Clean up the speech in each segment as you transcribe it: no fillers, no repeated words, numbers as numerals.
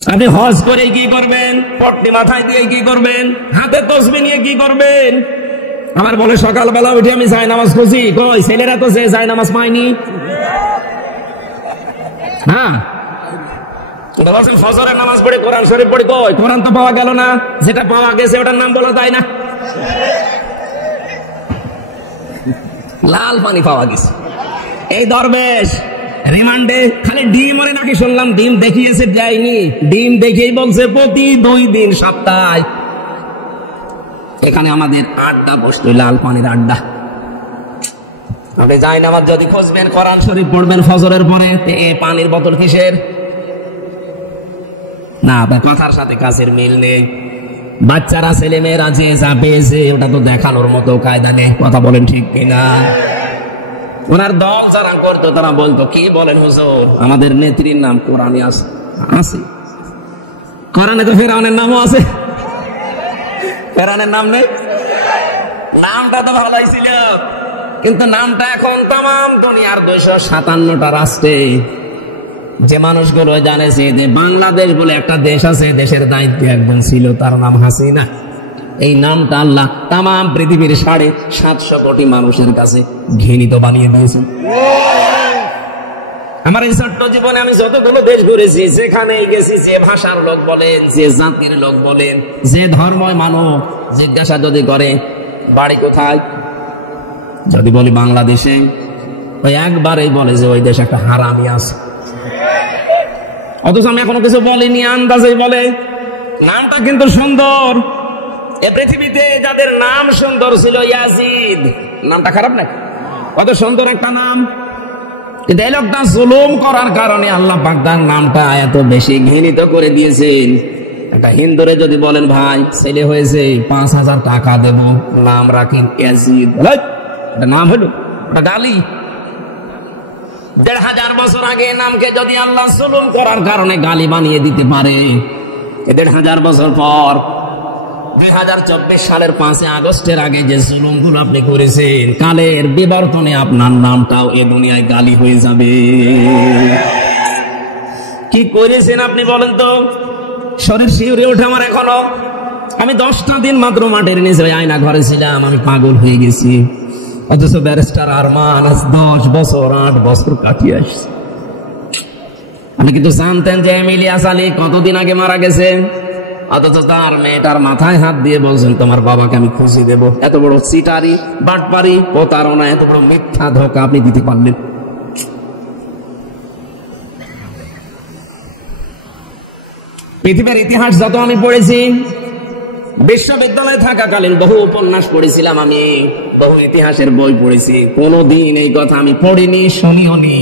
আপনি হজ করে কি করবেন? পট্টি মাথায় দিয়ে কি করবেন? হাতে তসবিহ নিয়ে কি করবেন? আমার বলে সকালবেলা উঠে আমি যাই নামাজ খুঁজি, কই ছেলেরা তো যে যাই নামাজ পায়নি। হ্যাঁ, ফজরের নামাজ পড়ে কোরআন শরীফ পড়ে, কই কোরআন তো পাওয়া গেল না, যেটা পাওয়া গেছে ওটার নাম বলা যায় না। লাল পানি পাওয়া গেছে। এই দরবেশ রিমান্ডে খালি ডিম ওরে নাকি শুনলাম ডিম দেখিয়েছে, যায়নি। ডিম দেখেই বলছে প্রতি 2 দিন সপ্তাহে এখানে আমাদের আড্ডা বসতো, লাল পানির আড্ডা। আপনি যাই নামাজ যদি খুঁজবেন, কোরআন শরীফ পড়বেন ফজরের পরে, পানির বোতল কিসের? না, আপনার কথার সাথে কাছের মিল নেই। বাচ্চারা ছেলে মেয়েরা যে যা পেয়েছে ওটা তো দেখানোর মতো কায়দা নেই। কথা বলেন ঠিক কিনা? ওনার দল যারা করতো তারা বলতো, কি বলেন হুজুর, আমাদের নেত্রীর নাম কোরআনে আছে। কোরআনে তো ফেরাউনের নামও আছে। ফেরাউনের নাম নেই? নামটা তো ভালোই ছিল, কিন্তু নামটা এখন তাম দুনিয়ার 257টা রাষ্ট্রে যে মানুষগুলো জানেছে যে বাংলাদেশ বলে একটা দেশ আছে, দেশের দায়িত্বে একজন ছিল, তার নাম হাসিনা। এই নামটা আল্লাহ তাম পৃথিবীর 750 কোটি মানুষের কাছে ঘৃণিত বানিয়ে দিয়েছেন। আমার এই ছোট্ট জীবনে আমি যতগুলো দেশ ঘুরেছি, যেখানেই গেছি, যে ভাষার লোক বলেন, যে জাতির লোক বলেন, যে ধর্মই মানুষ জিজ্ঞাসা যদি করে বাড়ি কোথায়, যদি বলি বাংলাদেশে, ওই একবারেই বলে যে ওই দেশ একটা হারামি আছে। অথচ আমি এখনো কিছু বলিনি, আন্দাজেই বলে। নামটা কিন্তু সুন্দর। এ পৃথিবীতে যাদের নাম সুন্দর ছিল, ইয়াজিদ নামটা খারাপ না, কত সুন্দর একটা নাম, কিন্তু এই লোকটা জুলুম করার কারণে আল্লাহ পাক তার নামটা এত বেশি ঘৃণিত করে দিয়েছেন। একটা হিন্দুরে যদি বলেন ভাই ছেলে হয়েছে 5000 টাকা দেব, নাম রাখেন ইয়াজিদ, নাম হলো ওটা গালি। 1500 বছর আগে নামকে যদি আল্লাহ জুলুম করার কারণে গালি বানিয়ে দিতে পারে, 1500 বছর পর 2024 সালের 5 আগস্টের আগে যে জুলুমগুলো আপনি করেছেন, কালের বিবর্তনে আপনার নামটাও এ দুনিয়ায় গালি হয়ে যাবে। কি করেছেন আপনি বলেন তো? শরীর শিউরে ওঠে আমার এখনো। আমি 10টা দিন মাত্র মাঠের নিচে আয়না ঘরে ছিলাম, আমি পাগল হয়ে গেছি। অথচ ব্যারিস্টার আরমান 10 বছর 8 বছর কাটিয়ে আসছে। আপনি কিন্তু জানতেন যে এমিলিয়াস আলী কতদিন আগে মারা গেছে? অথচ তার মেয়েটার মাথায় হাত দিয়ে বলছেন তোমার বাবাকে আমি খুশি দেব। এত বড় চিটারি, বাটপারি, প্রতারণা, এত বড় মিথ্যা ধোঁকা আপনি দিতে পারলেন? পৃথিবীর ইতিহাস যত আমি পড়েছি, বিশ্ববিদ্যালয়ে থাকাকালীন বহু উপন্যাস পড়েছিলাম, আমি বহু ইতিহাসের বই পড়েছি, কোনদিন এই কথা আমি পড়িনি, শুনিও নি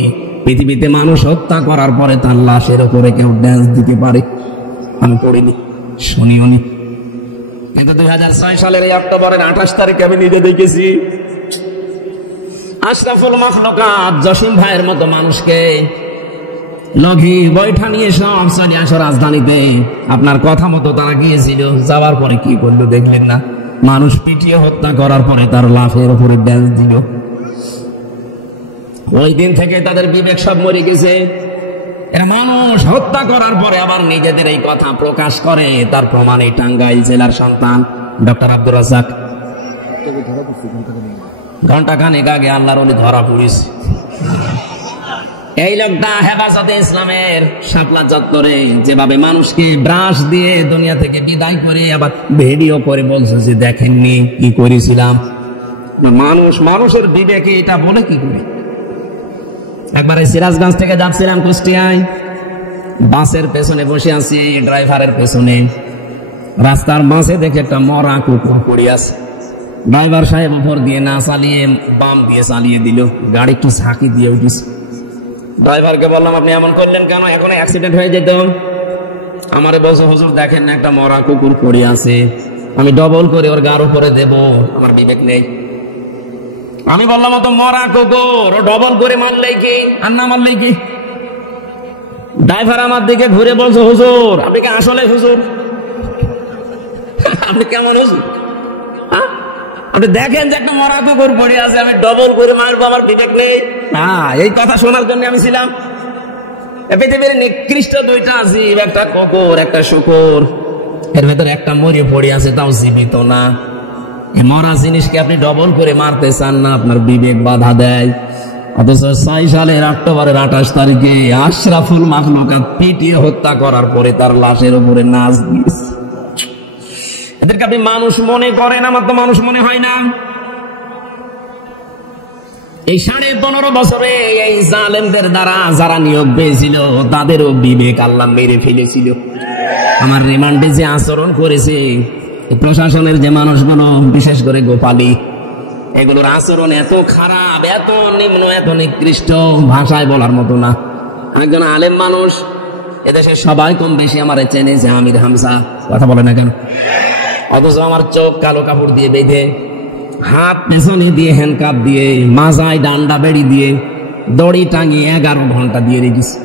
পৃথিবীতে মানুষ হত্যা করার পরে তার লাশের উপরে কেউ ড্যান্স দিতে পারে। আমি পড়িনি, শুনিও নি। কিন্তু 2006 সালের এই অক্টোবরের 28 তারিখে আমি নিজে দেখেছি আশরাফুল মাখলুকাত জসিম ভাইয়ের মতো মানুষকে লগি বৈঠা নিয়ে সব চলে আসো রাজধানীতে। আপনার কথা মতো তারা গিয়েছিল, যাওয়ার পরে কি করলো দেখলেন না? মানুষ পিটিয়ে হত্যা করার পরে তার লাশের উপরে ড্যান্স দিল। ওই দিন থেকে তাদের বিবেক সব মরে গেছে। এরা মানুষ হত্যা করার পরে আবার নিজেদের এই কথা প্রকাশ করে। তার প্রমাণ এই টাঙ্গাইল জেলার সন্তান ডক্টর আব্দুর রাজ্জাক ঘন্টাখানেক আগে আল্লাহর ওলি ধরা পড়েছে। এই লোকটা হেফাজতে ইসলামের শাপলা চত্বরে যেভাবে মানুষকে ব্রাশ দিয়ে দুনিয়া থেকে বিদায় করে আবার ভিডিও করে বলছে যে দেখেননি কি করেছিলাম। মানুষের বিবেকে এটা বলে কি করে? একবারে সিরাজগঞ্জ থেকে যাচ্ছিলাম কুষ্টিয়ায়, বাসের পেছনে বসে আছি, ড্রাইভারের পেছনে। রাস্তার মাঝে দেখে একটা মরা কুকুর পড়ে আছে। ড্রাইভার সাহেব উপর দিয়ে না চালিয়ে বাম দিয়ে চালিয়ে দিল, গাড়ি একটু ঝাঁকি দিয়ে উঠেছে। ড্রাইভারকে বললাম আপনি এমন করলেন কেন? এখন অ্যাক্সিডেন্ট হয়ে যেত। আমারে বলছে হুজুর দেখেন না একটা মরা কুকুর পড়ে আছে, আমি ডবল করে ওর গার উপরে দেব, আমার বিবেক নেই। আমি বললাম তো মরা কুকুর, ও ডবল করে মারলেই কি আর না মারলেই কি? ড্রাইভার আমার দিকে ঘুরে বলছে হুজুর আপনি কি আসলে হুজুর? আপনি কেমন হুজুর? আপনি দেখেন যে একটা মরা কুকুর পড়ে আছে, আমি ডবল করে মারবো, আমার বিবেক নেই? হ্যাঁ, এই কথা শোনার জন্য আমি ছিলাম। পৃথিবীর নিকৃষ্ট দুইটা জীব, একটা কুকুর একটা শূকর, এর ভেতরে একটা মরে পড়ে আছে, তাও জীবিত না। মরা জিনিসকে আপনি ডবল করে মারতে চান না, আপনার বিবেক বাধা দেয়। অথচ 6 সালের অক্টোবরের 28 তারিখে আশরাফুল মাখলুকাত পিটিয়ে হত্যা করার পরে তার লাশের উপরে নাচ দিয়েছে। এদেরকে আপনি মানুষ মনে করেন, আমার তো মানুষ মনে হয় না। এই 15.5 বছরে এই জালেমদের দ্বারা যারা নিয়োগ পেয়েছিল তাদেরও বিবেক আল্লাহ মেরে ফেলেছিল। আমার রিমান্ডে যে আচরণ করেছে প্রশাসনের যে মানুষগুলো, বিশেষ করে গোপালী, এগুলোর আচরণ এত খারাপ, এত নিম্ন, এত নিকৃষ্ট, ভাষায় বলার মতো না। একজন আলেম মানুষ, এদেশে সবাই কম বেশি আমার চেনে যে আমির হামজা, কথা বলে না কেন? অথচ আমার চোখ কালো কাপড় দিয়ে বেঁধে, হাত পেছনে দিয়ে হ্যান্ডকাপ দিয়ে, মাজায় ডান্ডা বেড়ি দিয়ে, দড়ি টাঙিয়ে 11 ঘন্টা দিয়ে রেখেছি।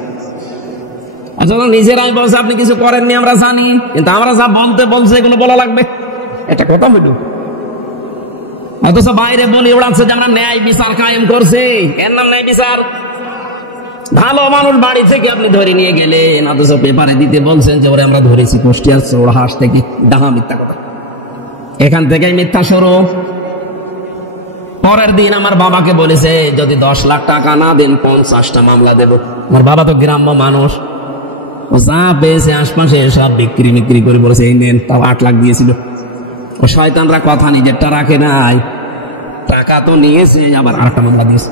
আচ্ছা, নিজেরাই বলছে আপনি কিছু করেননি, আমরা জানি, কিন্তু আমরা যা বলতে বলছে এগুলো বলা লাগবে, এটা কথা হইল। অথচ বাইরে বলি ওড়াচ্ছে যে আমরা ন্যায় বিচার কায়েম করছি, এর নাম ন্যায় বিচার? ভালো মানুষ বাড়ি থেকে আপনি ধরে নিয়ে গেলেন, অথচ পেপারে দিতে বলছেন যে ওরা আমরা ধরেছি কুষ্টিয়ার চৌড়াহাট থেকে। ডাহা মিথ্যা কথা, এখান থেকেই মিথ্যা শুরু। পরের দিন আমার বাবাকে বলেছে যদি 10 লাখ টাকা না দেন 50টা মামলা দেব। আমার বাবা তো গ্রাম্য মানুষ, ও যা পেয়েছে আশপাশে সব বিক্রি করে বলেছে এই নেন, তাও 8 লাখ দিয়েছিল। ও শয়তানরা কথা নিজেরটা রাখে নাই, টাকা তো নিয়েছে, আবার 8টা মামলা দিয়েছে।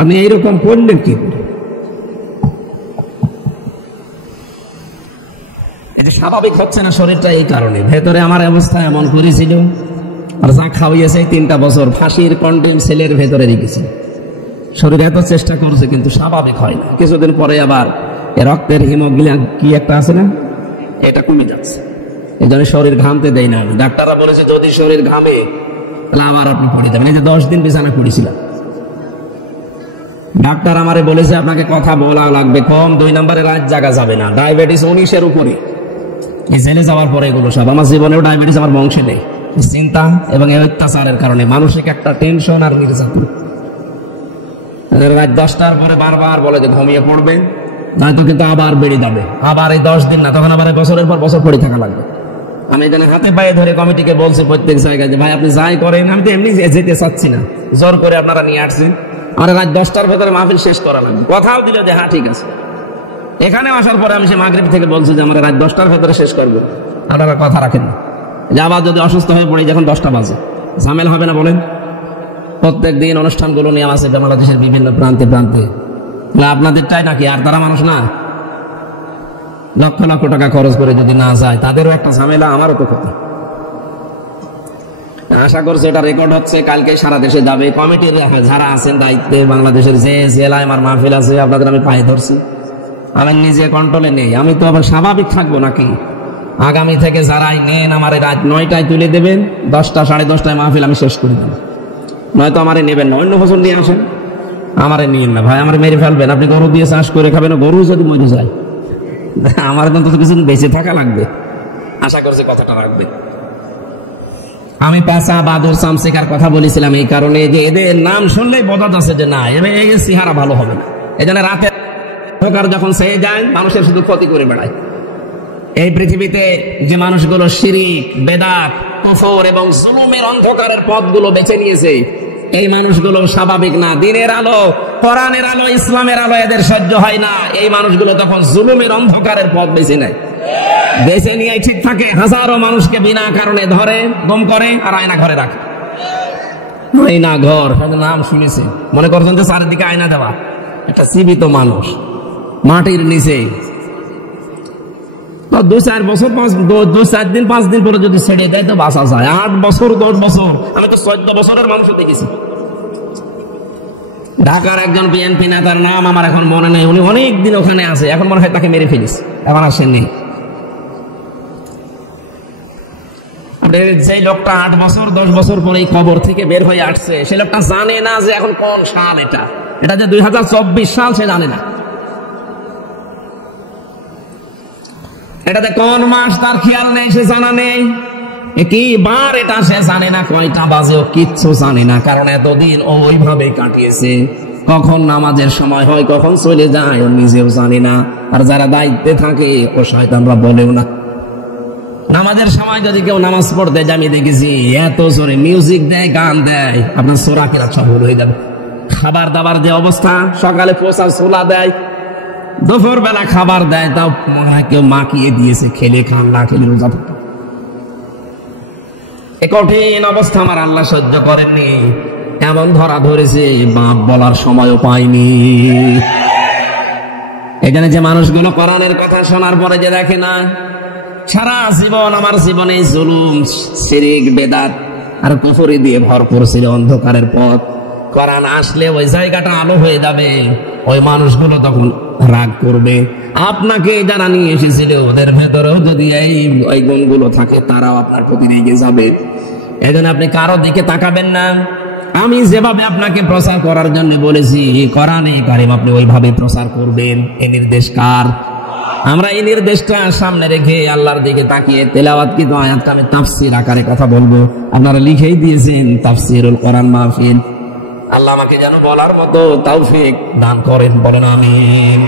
আপনি এইরকম করলেন কি করে? এটা স্বাভাবিক হচ্ছে না শরীরটা, এই কারণে। ভেতরে আমার অবস্থা এমন করেছিল, আর যা খাওয়াইছে 3টা বছর ফাঁসির কন্ডেম সেলের ভেতরে রেখেছে। শরীর এত চেষ্টা করছে কিন্তু স্বাভাবিক হয় না। কিছুদিন পরে আবার রক্তের হিমোগ্লোবিন কি একটা আছে না, এটা কমে যাচ্ছে। এই জন্য শরীর ঘামতে দেয় না। ডাক্তাররা বলেছে যদি শরীর ঘামে তাহলে আবার আপনি পড়ে যাবেন। এই যে 10 দিন বিছানা পড়েছিলাম, ডাক্তার আমারে বলেছে আপনাকে কথা বলা লাগবে কম, 2 নম্বরে রাত জাগা যাবে না, ডায়াবেটিস 19-এর উপরে। এই জেলে যাওয়ার পরে এগুলো সব, আমার জীবনেও ডায়াবেটিস আমার বংশে নেই। চিন্তা এবং অত্যাচারের কারণে মানসিক একটা টেনশন আর নির্যাতন। রাত 10টার পরে বারবার বলে যে ঘুমিয়ে পড়বেন, নয়তো কিন্তু আবার বেড়ে যাবে। আবার এই 10 দিন না, তখন আবার বছরের পর বছর পড়ে থাকা লাগবে। আমি এখানে হাতে পায়ে ধরে কমিটিকে বলছি প্রত্যেক জায়গায় যে ভাই আপনি যাই করেন, আমি তো এমনি যেতে চাচ্ছি না, জোর করে আপনারা নিয়ে আসছেন, আমার রাত 10টার ভেতরে মাহফিল শেষ করা লাগবে। কথাও দিল যে হ্যাঁ ঠিক আছে। এখানে আসার পরে আমি সে মাগরিব থেকে বলছি যে আমরা রাত 10টার ভেতরে শেষ করবো, আপনারা কথা রাখেন না। যে আবার যদি অসুস্থ হয়ে পড়ি যখন 10টা বাজে, ঝামেলা হবে না বলেন? প্রত্যেক দিন অনুষ্ঠানগুলো নিয়ে আসে বাংলাদেশের বিভিন্ন প্রান্তে প্রান্তে। আপনাদেরটাই নাকি আর তারা মানুষ না? লক্ষ লক্ষ টাকা খরচ করে যদি না যায় তাদেরও একটা ঝামেলা, আমারও তো কথা। আশা করছি এটা রেকর্ড হচ্ছে, কালকে সারা দেশে যাবে। কমিটির যারা আছেন দায়িত্বে, বাংলাদেশের যে জেলায় আমার মাহফিল আছে, আপনাদের আমি পায়ে ধরছি। আমি নিজে কন্ট্রোলে নেই, আমি তো আবার স্বাভাবিক থাকবো নাকি? আগামী থেকে যারাই নেন আমার রাত 9টায় তুলে দেবেন, 10টা 10:30টায় মাহফিল আমি শেষ করে দেবো। নয়তো আমারে নেবেন না, অন্য ফসল নিয়ে আসেন, আমারে নিয়েন না ভাই, আমার মেরে ফেলবেন। আপনি গরু দিয়ে চাষ করে খাবেন, গরু যদি মরে যায় আমার কিন্তু কিছুদিন বেঁচে থাকা লাগবে। আশা করছি কথাটা রাখবে। আমি পেশা বাদুর চামচিকার কথা বলেছিলাম এই কারণে যে এদের নাম শুনলেই বোঝা যাচ্ছে যে না এর চেহারা ভালো হবে না। এই জন্য রাতে যখন সে যায় মানুষের শুধু ক্ষতি করে বেড়ায়। এই পৃথিবীতে যে মানুষগুলো শিরিক, বেদাত, কুফর এবং জুলুমের অন্ধকারের পথগুলো বেছে নিয়েছে, এই মানুষগুলো স্বাভাবিক না। দিনের আলো, কোরআনের আলো, ইসলামের আলো এদের সহ্য হয় না। এই মানুষগুলো তখন জুলুমের অন্ধকারের পথ বেছে নেয়। বেছে নিয়ে ঠিক থাকে, হাজারো মানুষকে বিনা কারণে ধরে গুম করে আর আয়না ঘরে রাখে। আয়না ঘর নাম শুনেছে, মনে করছেন যে চারিদিকে আয়না দেওয়া। একটা জীবিত মানুষ মাটির নিচে 2-4 বছর, 2-4 দিন 5 দিন পরে যদি ছেড়ে দেয় তো বাঁচা যায়। 8 বছর 10 বছর, আমি তো 14 বছরের মানুষ দেখেছি। ঢাকার একজন বিএনপি নেতার নাম আমার এখন মনে নেই, উনি অনেক দিন ওখানে আছে, এখন মনে হয় তাকে মেরে ফেলিস, এখন আসেননি। যে লোকটা 8 বছর 10 বছর পরে কবর থেকে বের হয়ে আসছে, সে লোকটা জানে না যে এখন কোন সাল, এটা যে 2024 সাল সে জানে না। এটাতে কোন মাস তার খেয়াল নেই, সে জানা নেই। কি বার এটা সে জানে না, কয়টা বাজে ও কিচ্ছু জানে না, কারণ এতদিন ও ওইভাবে কাটিয়েছে। কখন নামাজের সময় হয়, কখন চলে যায় ও নিজেও জানি না। আর যারা দায়িত্বে থাকে ও শয়তানরা বলেও না। নামাজের সময় যদি কেউ নামাজ পড়তে যায়, আমি দেখেছি এত জোরে মিউজিক দেয়, গান দেয়, আপনার সোরা কেরা সফল হয়ে যাবে। খাবার দাবার যে অবস্থা, সকালে পোষা ছোলা দেয়, দুপুর বেলা খাবার দেয়, তাও মনে হয় কেউ মাখিয়ে দিয়েছে, খেলে খান, না খেলে রোজা থাকবে। এ কঠিন অবস্থা আমার আল্লাহ সহ্য করেননি, এমন ধরা ধরেছে বাপ বলার সময়ও পাইনি। এখানে যে মানুষগুলো কোরআনের কথা শোনার পরে যে দেখে না, সারা জীবন আমার জীবনে জুলুম, শিরক, বেদাত আর কুফরি দিয়ে ভরপুর ছিল, অন্ধকারের পথ। কোরআন আসলে ওই জায়গাটা আলো হয়ে যাবে, ওই মানুষগুলো তখন রাগ করবে। আপনাকে যারা নিয়ে এসেছিল ওদের ভেতরেও যদি এই গুণগুলো থাকে, তারাও আপনার প্রতি রেগে যাবে। এজন্য আপনি কারো দিকে তাকাবেন না। আমি যেভাবে আপনাকে প্রচার করার জন্য বলেছি, কোরআনে কারীম আপনি ওইভাবে প্রচার করবেন। এই নির্দেশ কার? আমরা এই নির্দেশটা সামনে রেখে আল্লাহর দিকে তাকিয়ে তেলাওয়াতকৃত আয়াতটা আমি তাফসীর আকারে কথা বলবো। আপনারা লিখেই দিয়েছেন তাফসীরুল কোরআন মাহফিল। আল্লাহ আমাকে যেন বলার মতো তৌফিক দান করেন, বলেন আমিন।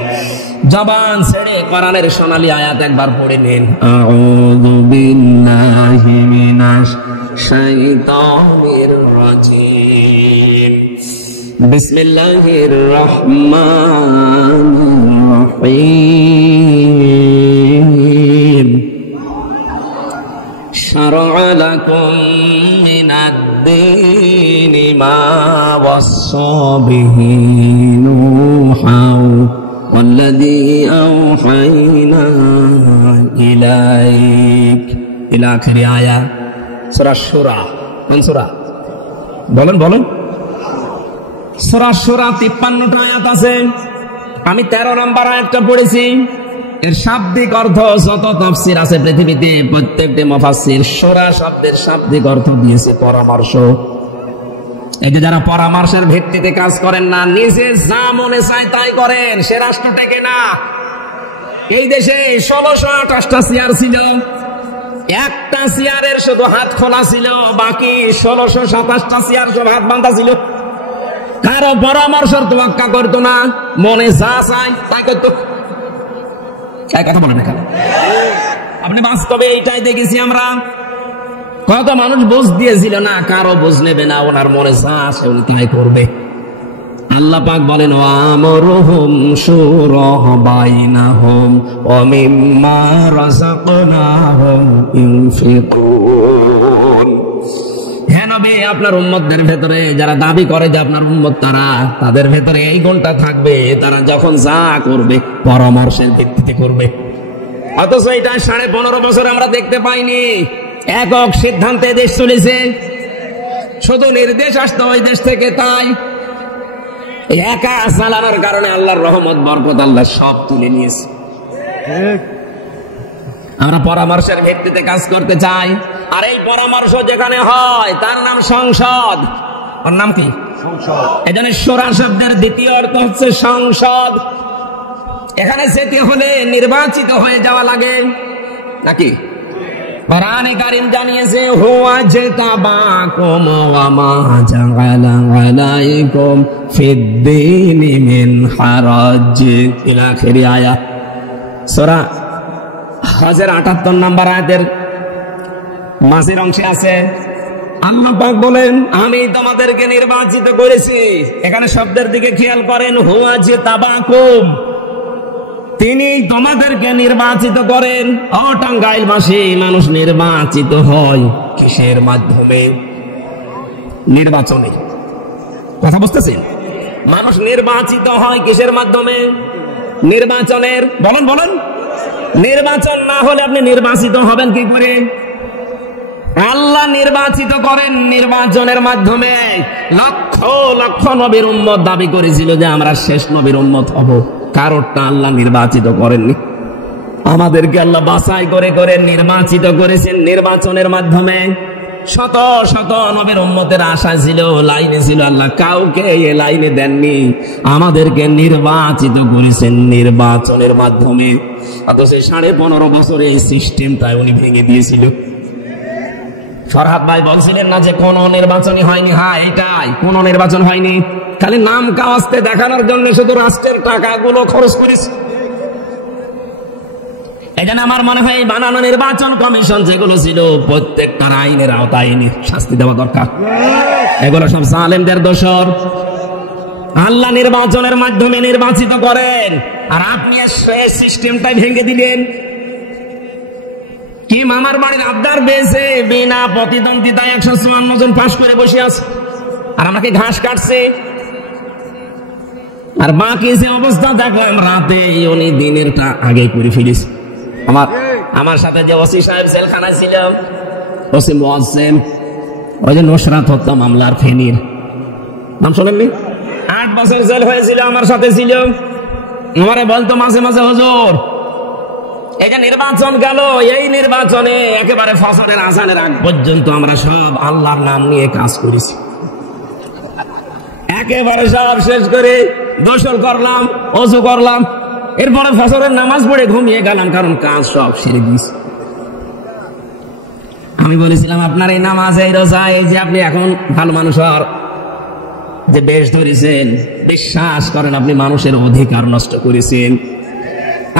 জবান ছেড়ে কোরআনের সোনালী আয়াত একবার পড়ে নিন। আউযু বিল্লাহি মিনাশ শাইতানির রাজিম। বিসমিল্লাহির রহমানির রহিম। শারআ লাকুম মিনাদ-দীনি মা ওয়াসসা বিহি নূহান ওয়াল্লাযী আওহাইনা ইলাইক ইলা আখিরি আয়া। সূরা শুরা। কোন সূরা? বলেন বলেন। সূরা শুরা 53টা আয়াত আছে। আমি 13 নম্বর আয়াতটা পড়েছি। এর শাব্দিক অর্থ যত তাফসীর আছে পৃথিবীতে, প্রত্যেকটি মুফাসসির শুরা শব্দের শাব্দিক অর্থ দিয়েছে পরামর্শ। এই যে যারা পরামর্শের ভিত্তিতে কাজ করেন না, নিজে যা মনে চায় তাই করেন, সে রাষ্ট্র টেকে না। এই দেশে 1628টা চেয়ার ছিল, একটা চেয়ারের শুধু হাত খোলা ছিল, বাকি 1627টা চেয়ার সব হাত বাঁধা ছিল। কারো পরামর্শের তোয়াক্কা করতো না, মনে যা চায় তাই করতো। কথা বলেন এখানে, আপনি বাস্তবে এইটাই দেখেছি আমরা। কত মানুষ বুঝ দিয়েছিল না, কারো বুঝ নেবে না, ওনার মনে যা আসে উনি তাই করবে। আল্লাহ পাক বলেন, ওয়ামরুহুম শুরা বাইনাহুম ওয়া মিম্মা রাযাকনাহুম ইউনফিকুন। হে নবী, আপনার উম্মতদের ভেতরে যারা দাবি করে যে আপনার উম্মত তাদের ভেতরে এই গুণটা থাকবে, তারা যখন যা করবে পরামর্শের ভিত্তিতে করবে। অথচ এটা 15.5 বছর আমরা দেখতে পাইনি। একক সিদ্ধান্তে দেশ চলেছে, শুধু নির্দেশ আসতো ওই দেশ থেকে, তাই একা চালানোর কারণে আল্লাহর রহমত বরকত আল্লাহ সব তুলে নিয়েছে। আমরা পরামর্শের ভিত্তিতে কাজ করতে চাই, আর এই পরামর্শ যেখানে হয় তার নাম সংসদ। ওর নাম কি? সংসদ। এজন্য শুরা শব্দের দ্বিতীয় অর্থ হচ্ছে সংসদ। এখানে যেতে হলে নির্বাচিত হয়ে যাওয়া লাগে নাকি? কোরআনে কারীম জানিয়েছে, হুয়া জাতাবাকুম ওয়া মা জাআলা আলাইকুম ফিদ-দীনি মিন হারাজ ইলা আখিরি আয়াত। সূরা হজের 78 নম্বর আয়াতের মাঝের অংশে আছে, আল্লাহ পাক বলেন, আমি তোমাদেরকে নির্বাচিত করেছি। এখানে শব্দের দিকে খেয়াল করেন, হুয়া জাতাবাকুম, তিনি তোমাদেরকে নির্বাচিত করেন। ও টাঙ্গাইলবাসী, মানুষ নির্বাচিত হয় কিসের মাধ্যমে? নির্বাচনে। কথা বুঝতেছেন? মানুষ নির্বাচিত হয় কিসের মাধ্যমে? নির্বাচনের। বলেন বলেন। নির্বাচন না হলে আপনি নির্বাচিত হবেন কি করে? আল্লাহ নির্বাচিত করেন নির্বাচনের মাধ্যমে। লক্ষ লক্ষ নবীর উম্মত দাবি করেছিল যে আমরা শেষ নবীর উম্মত হব, কারোরটা আল্লাহ নির্বাচিত করেননি। আমাদেরকে আল্লাহ বাছাই করে করে নির্বাচিত করেছেন নির্বাচনের মাধ্যমে। শত শত নবীর উম্মতের আশা ছিল, লাইনে ছিল, আল্লাহ কাউকে এ লাইনে দেননি। আমাদেরকে নির্বাচিত করেছেন নির্বাচনের মাধ্যমে। অথচ 15.5 বছরে এই সিস্টেমটা উনি ভেঙে দিয়েছিল। ফরহাদ ভাই বলছিলেন না যে কোন নির্বাচনই হয়নি? হ্যাঁ, এটাই, কোন নির্বাচন হয়নি। খালি নাম কাওয়াজতে দেখানোর জন্য শুধু রাষ্ট্রের টাকাগুলো খরচ করিস। এই জন্য আমার মনে হয় বানানো নির্বাচন কমিশন যেগুলো ছিল প্রত্যেকটার আইনের আওতায় শাস্তি দেওয়া দরকার। এগুলো সব জালেমদের দোসর। আল্লাহ নির্বাচনের মাধ্যমে নির্বাচিত করেন, আর আপনি সিস্টেমটাই ভেঙে দিলেন। কি মামার বাড়ির আবদার পেয়েছে, বিনা প্রতিদ্বন্দ্বিতায় 154 জন পাশ করে বসে আছে, আর আমাকে ঘাস কাটছে। আর বাকি যে অবস্থা দেখলাম, রাতে উনি দিনেরটা আগে করে ফেলিস। আমার সাথে যে ওসি সাহেব জেলখানায় ছিল, ওসি মোয়াজ্জেম, ওই যে নুসরাত হত্যা মামলার ফেনীর নাম শোনেননি? 8 বছর জেল হয়েছিল, আমার সাথে ছিল। আমারে বলতো মাঝে মাঝে, হুজুর এই যে নির্বাচন গেল, এই নির্বাচনে একেবারে ফসলের আজানের আগ পর্যন্ত আমরা সব আল্লাহর নাম নিয়ে কাজ করেছি, একেবারে সব শেষ করে গোসল করলাম, ওযু করলাম, এরপরে ফসলের নামাজ পড়ে ঘুমিয়ে গেলাম, কারণ কাজ সব সেরে দিয়েছি। আমি বলেছিলাম, আপনার এই নামাজ, এই রোজা, এই যে আপনি এখন ভালো মানুষ হওয়ার যে বেশ ধরেছেন, বিশ্বাস করেন আপনি মানুষের অধিকার নষ্ট করেছেন।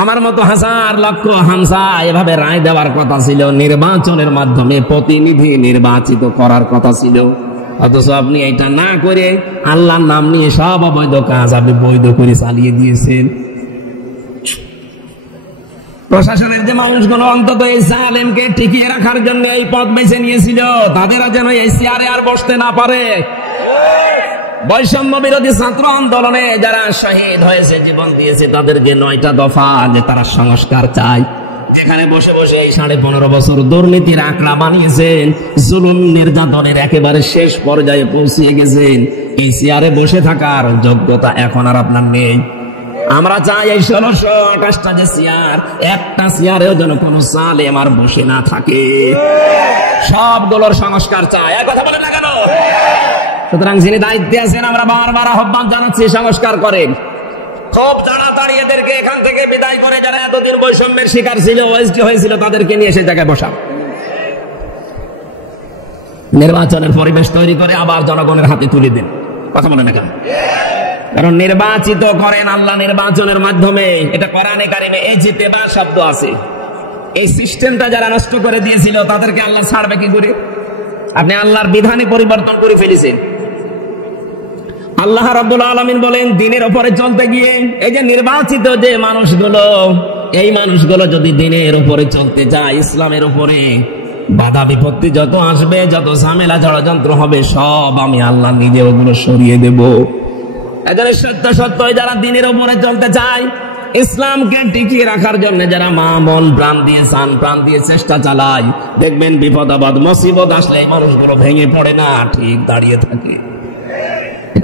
আমার মতো হাজার লক্ষ হামজা এভাবে রায় দেওয়ার কথা ছিল, নির্বাচনের মাধ্যমে প্রতিনিধি নির্বাচিত করার কথা ছিল, অথচ আপনি এটা না করে আল্লাহর নাম নিয়ে সব অবৈধ কাজ আপনি বৈধ করে চালিয়ে দিয়েছেন। প্রশাসনের যে মানুষগুলো অন্তত এই জালেমকে টিকিয়ে রাখার জন্য এই পদ বেছে নিয়েছিল, তাদেরা যেন এই চেয়ারে আর বসতে না পারে। বৈষম্য বিরোধী ছাত্র আন্দোলনে যারা শহীদ হয়েছে, জীবন দিয়েছে, তাদেরকে 9টা দফা যে তারা সংস্কার চায়। এখানে বসে বসে এই 15.5 বছর দুর্নীতির আঁকড়া বানিয়েছেন, জুলুম নির্যাতনের একেবারে শেষ পর্যায়ে পৌঁছিয়ে গেছেন। এই চেয়ারে বসে থাকার যোগ্যতা এখন আর আপনার নেই। আমরা চাই এই 1628টা যে চেয়ার, একটা চেয়ারেও যেন কোনো জালেম আর বসে না থাকে, সবগুলোর সংস্কার চাই। আর কথা বলে না কেন? সুতরাং যিনি দায়িত্বে আছেন, আমরা বারবার আহ্বান জানাচ্ছি, সংস্কার করেন। খুব তাড়াতাড়ি এদেরকে এখান থেকে বিদায় করে, যারা এতদিন বৈষম্যের শিকার ছিল, ওএসডি হয়েছিল, তাদেরকে নিয়ে সে জায়গায় বসা, নির্বাচনের পরিবেশ তৈরি করে আবার জনগণের হাতে তুলে দিন। কথা বলে না কেন? কারণ নির্বাচিত করেন আল্লাহ নির্বাচনের মাধ্যমে। এটা কোরআনে কারিমে ইজতিবা শব্দ আছে। এই সিস্টেমটা যারা নষ্ট করে দিয়েছিল, তাদেরকে আল্লাহ ছাড়বে কি করে? আপনি আল্লাহর বিধানে পরিবর্তন করে ফেলেছেন। আল্লাহ রাব্বুল আলামিন বলেন, দিনের উপরে চলতে গিয়ে এই যে নির্বাচিত যে মানুষগুলো, এই মানুষগুলো যদি দিনের উপরে চলতে যায়, ইসলামের উপরে, বাধা বিপত্তি যত আসবে, যত ঝামেলা ষড়যন্ত্র হবে, সব আমি আল্লাহ নিজে ওগুলো সরিয়ে দেব। এদের সত্য সত্যই যারা দিনের উপরে চলতে চায়, ইসলামকে টিকিয়ে রাখার জন্য যারা মা মন প্রাণ দিয়ে চান, প্রাণ দিয়ে চেষ্টা চালায়, দেখবেন বিপদ আপদ মুসিবত আসলে এই মানুষগুলো ভেঙে পড়ে না, ঠিক দাঁড়িয়ে থাকে।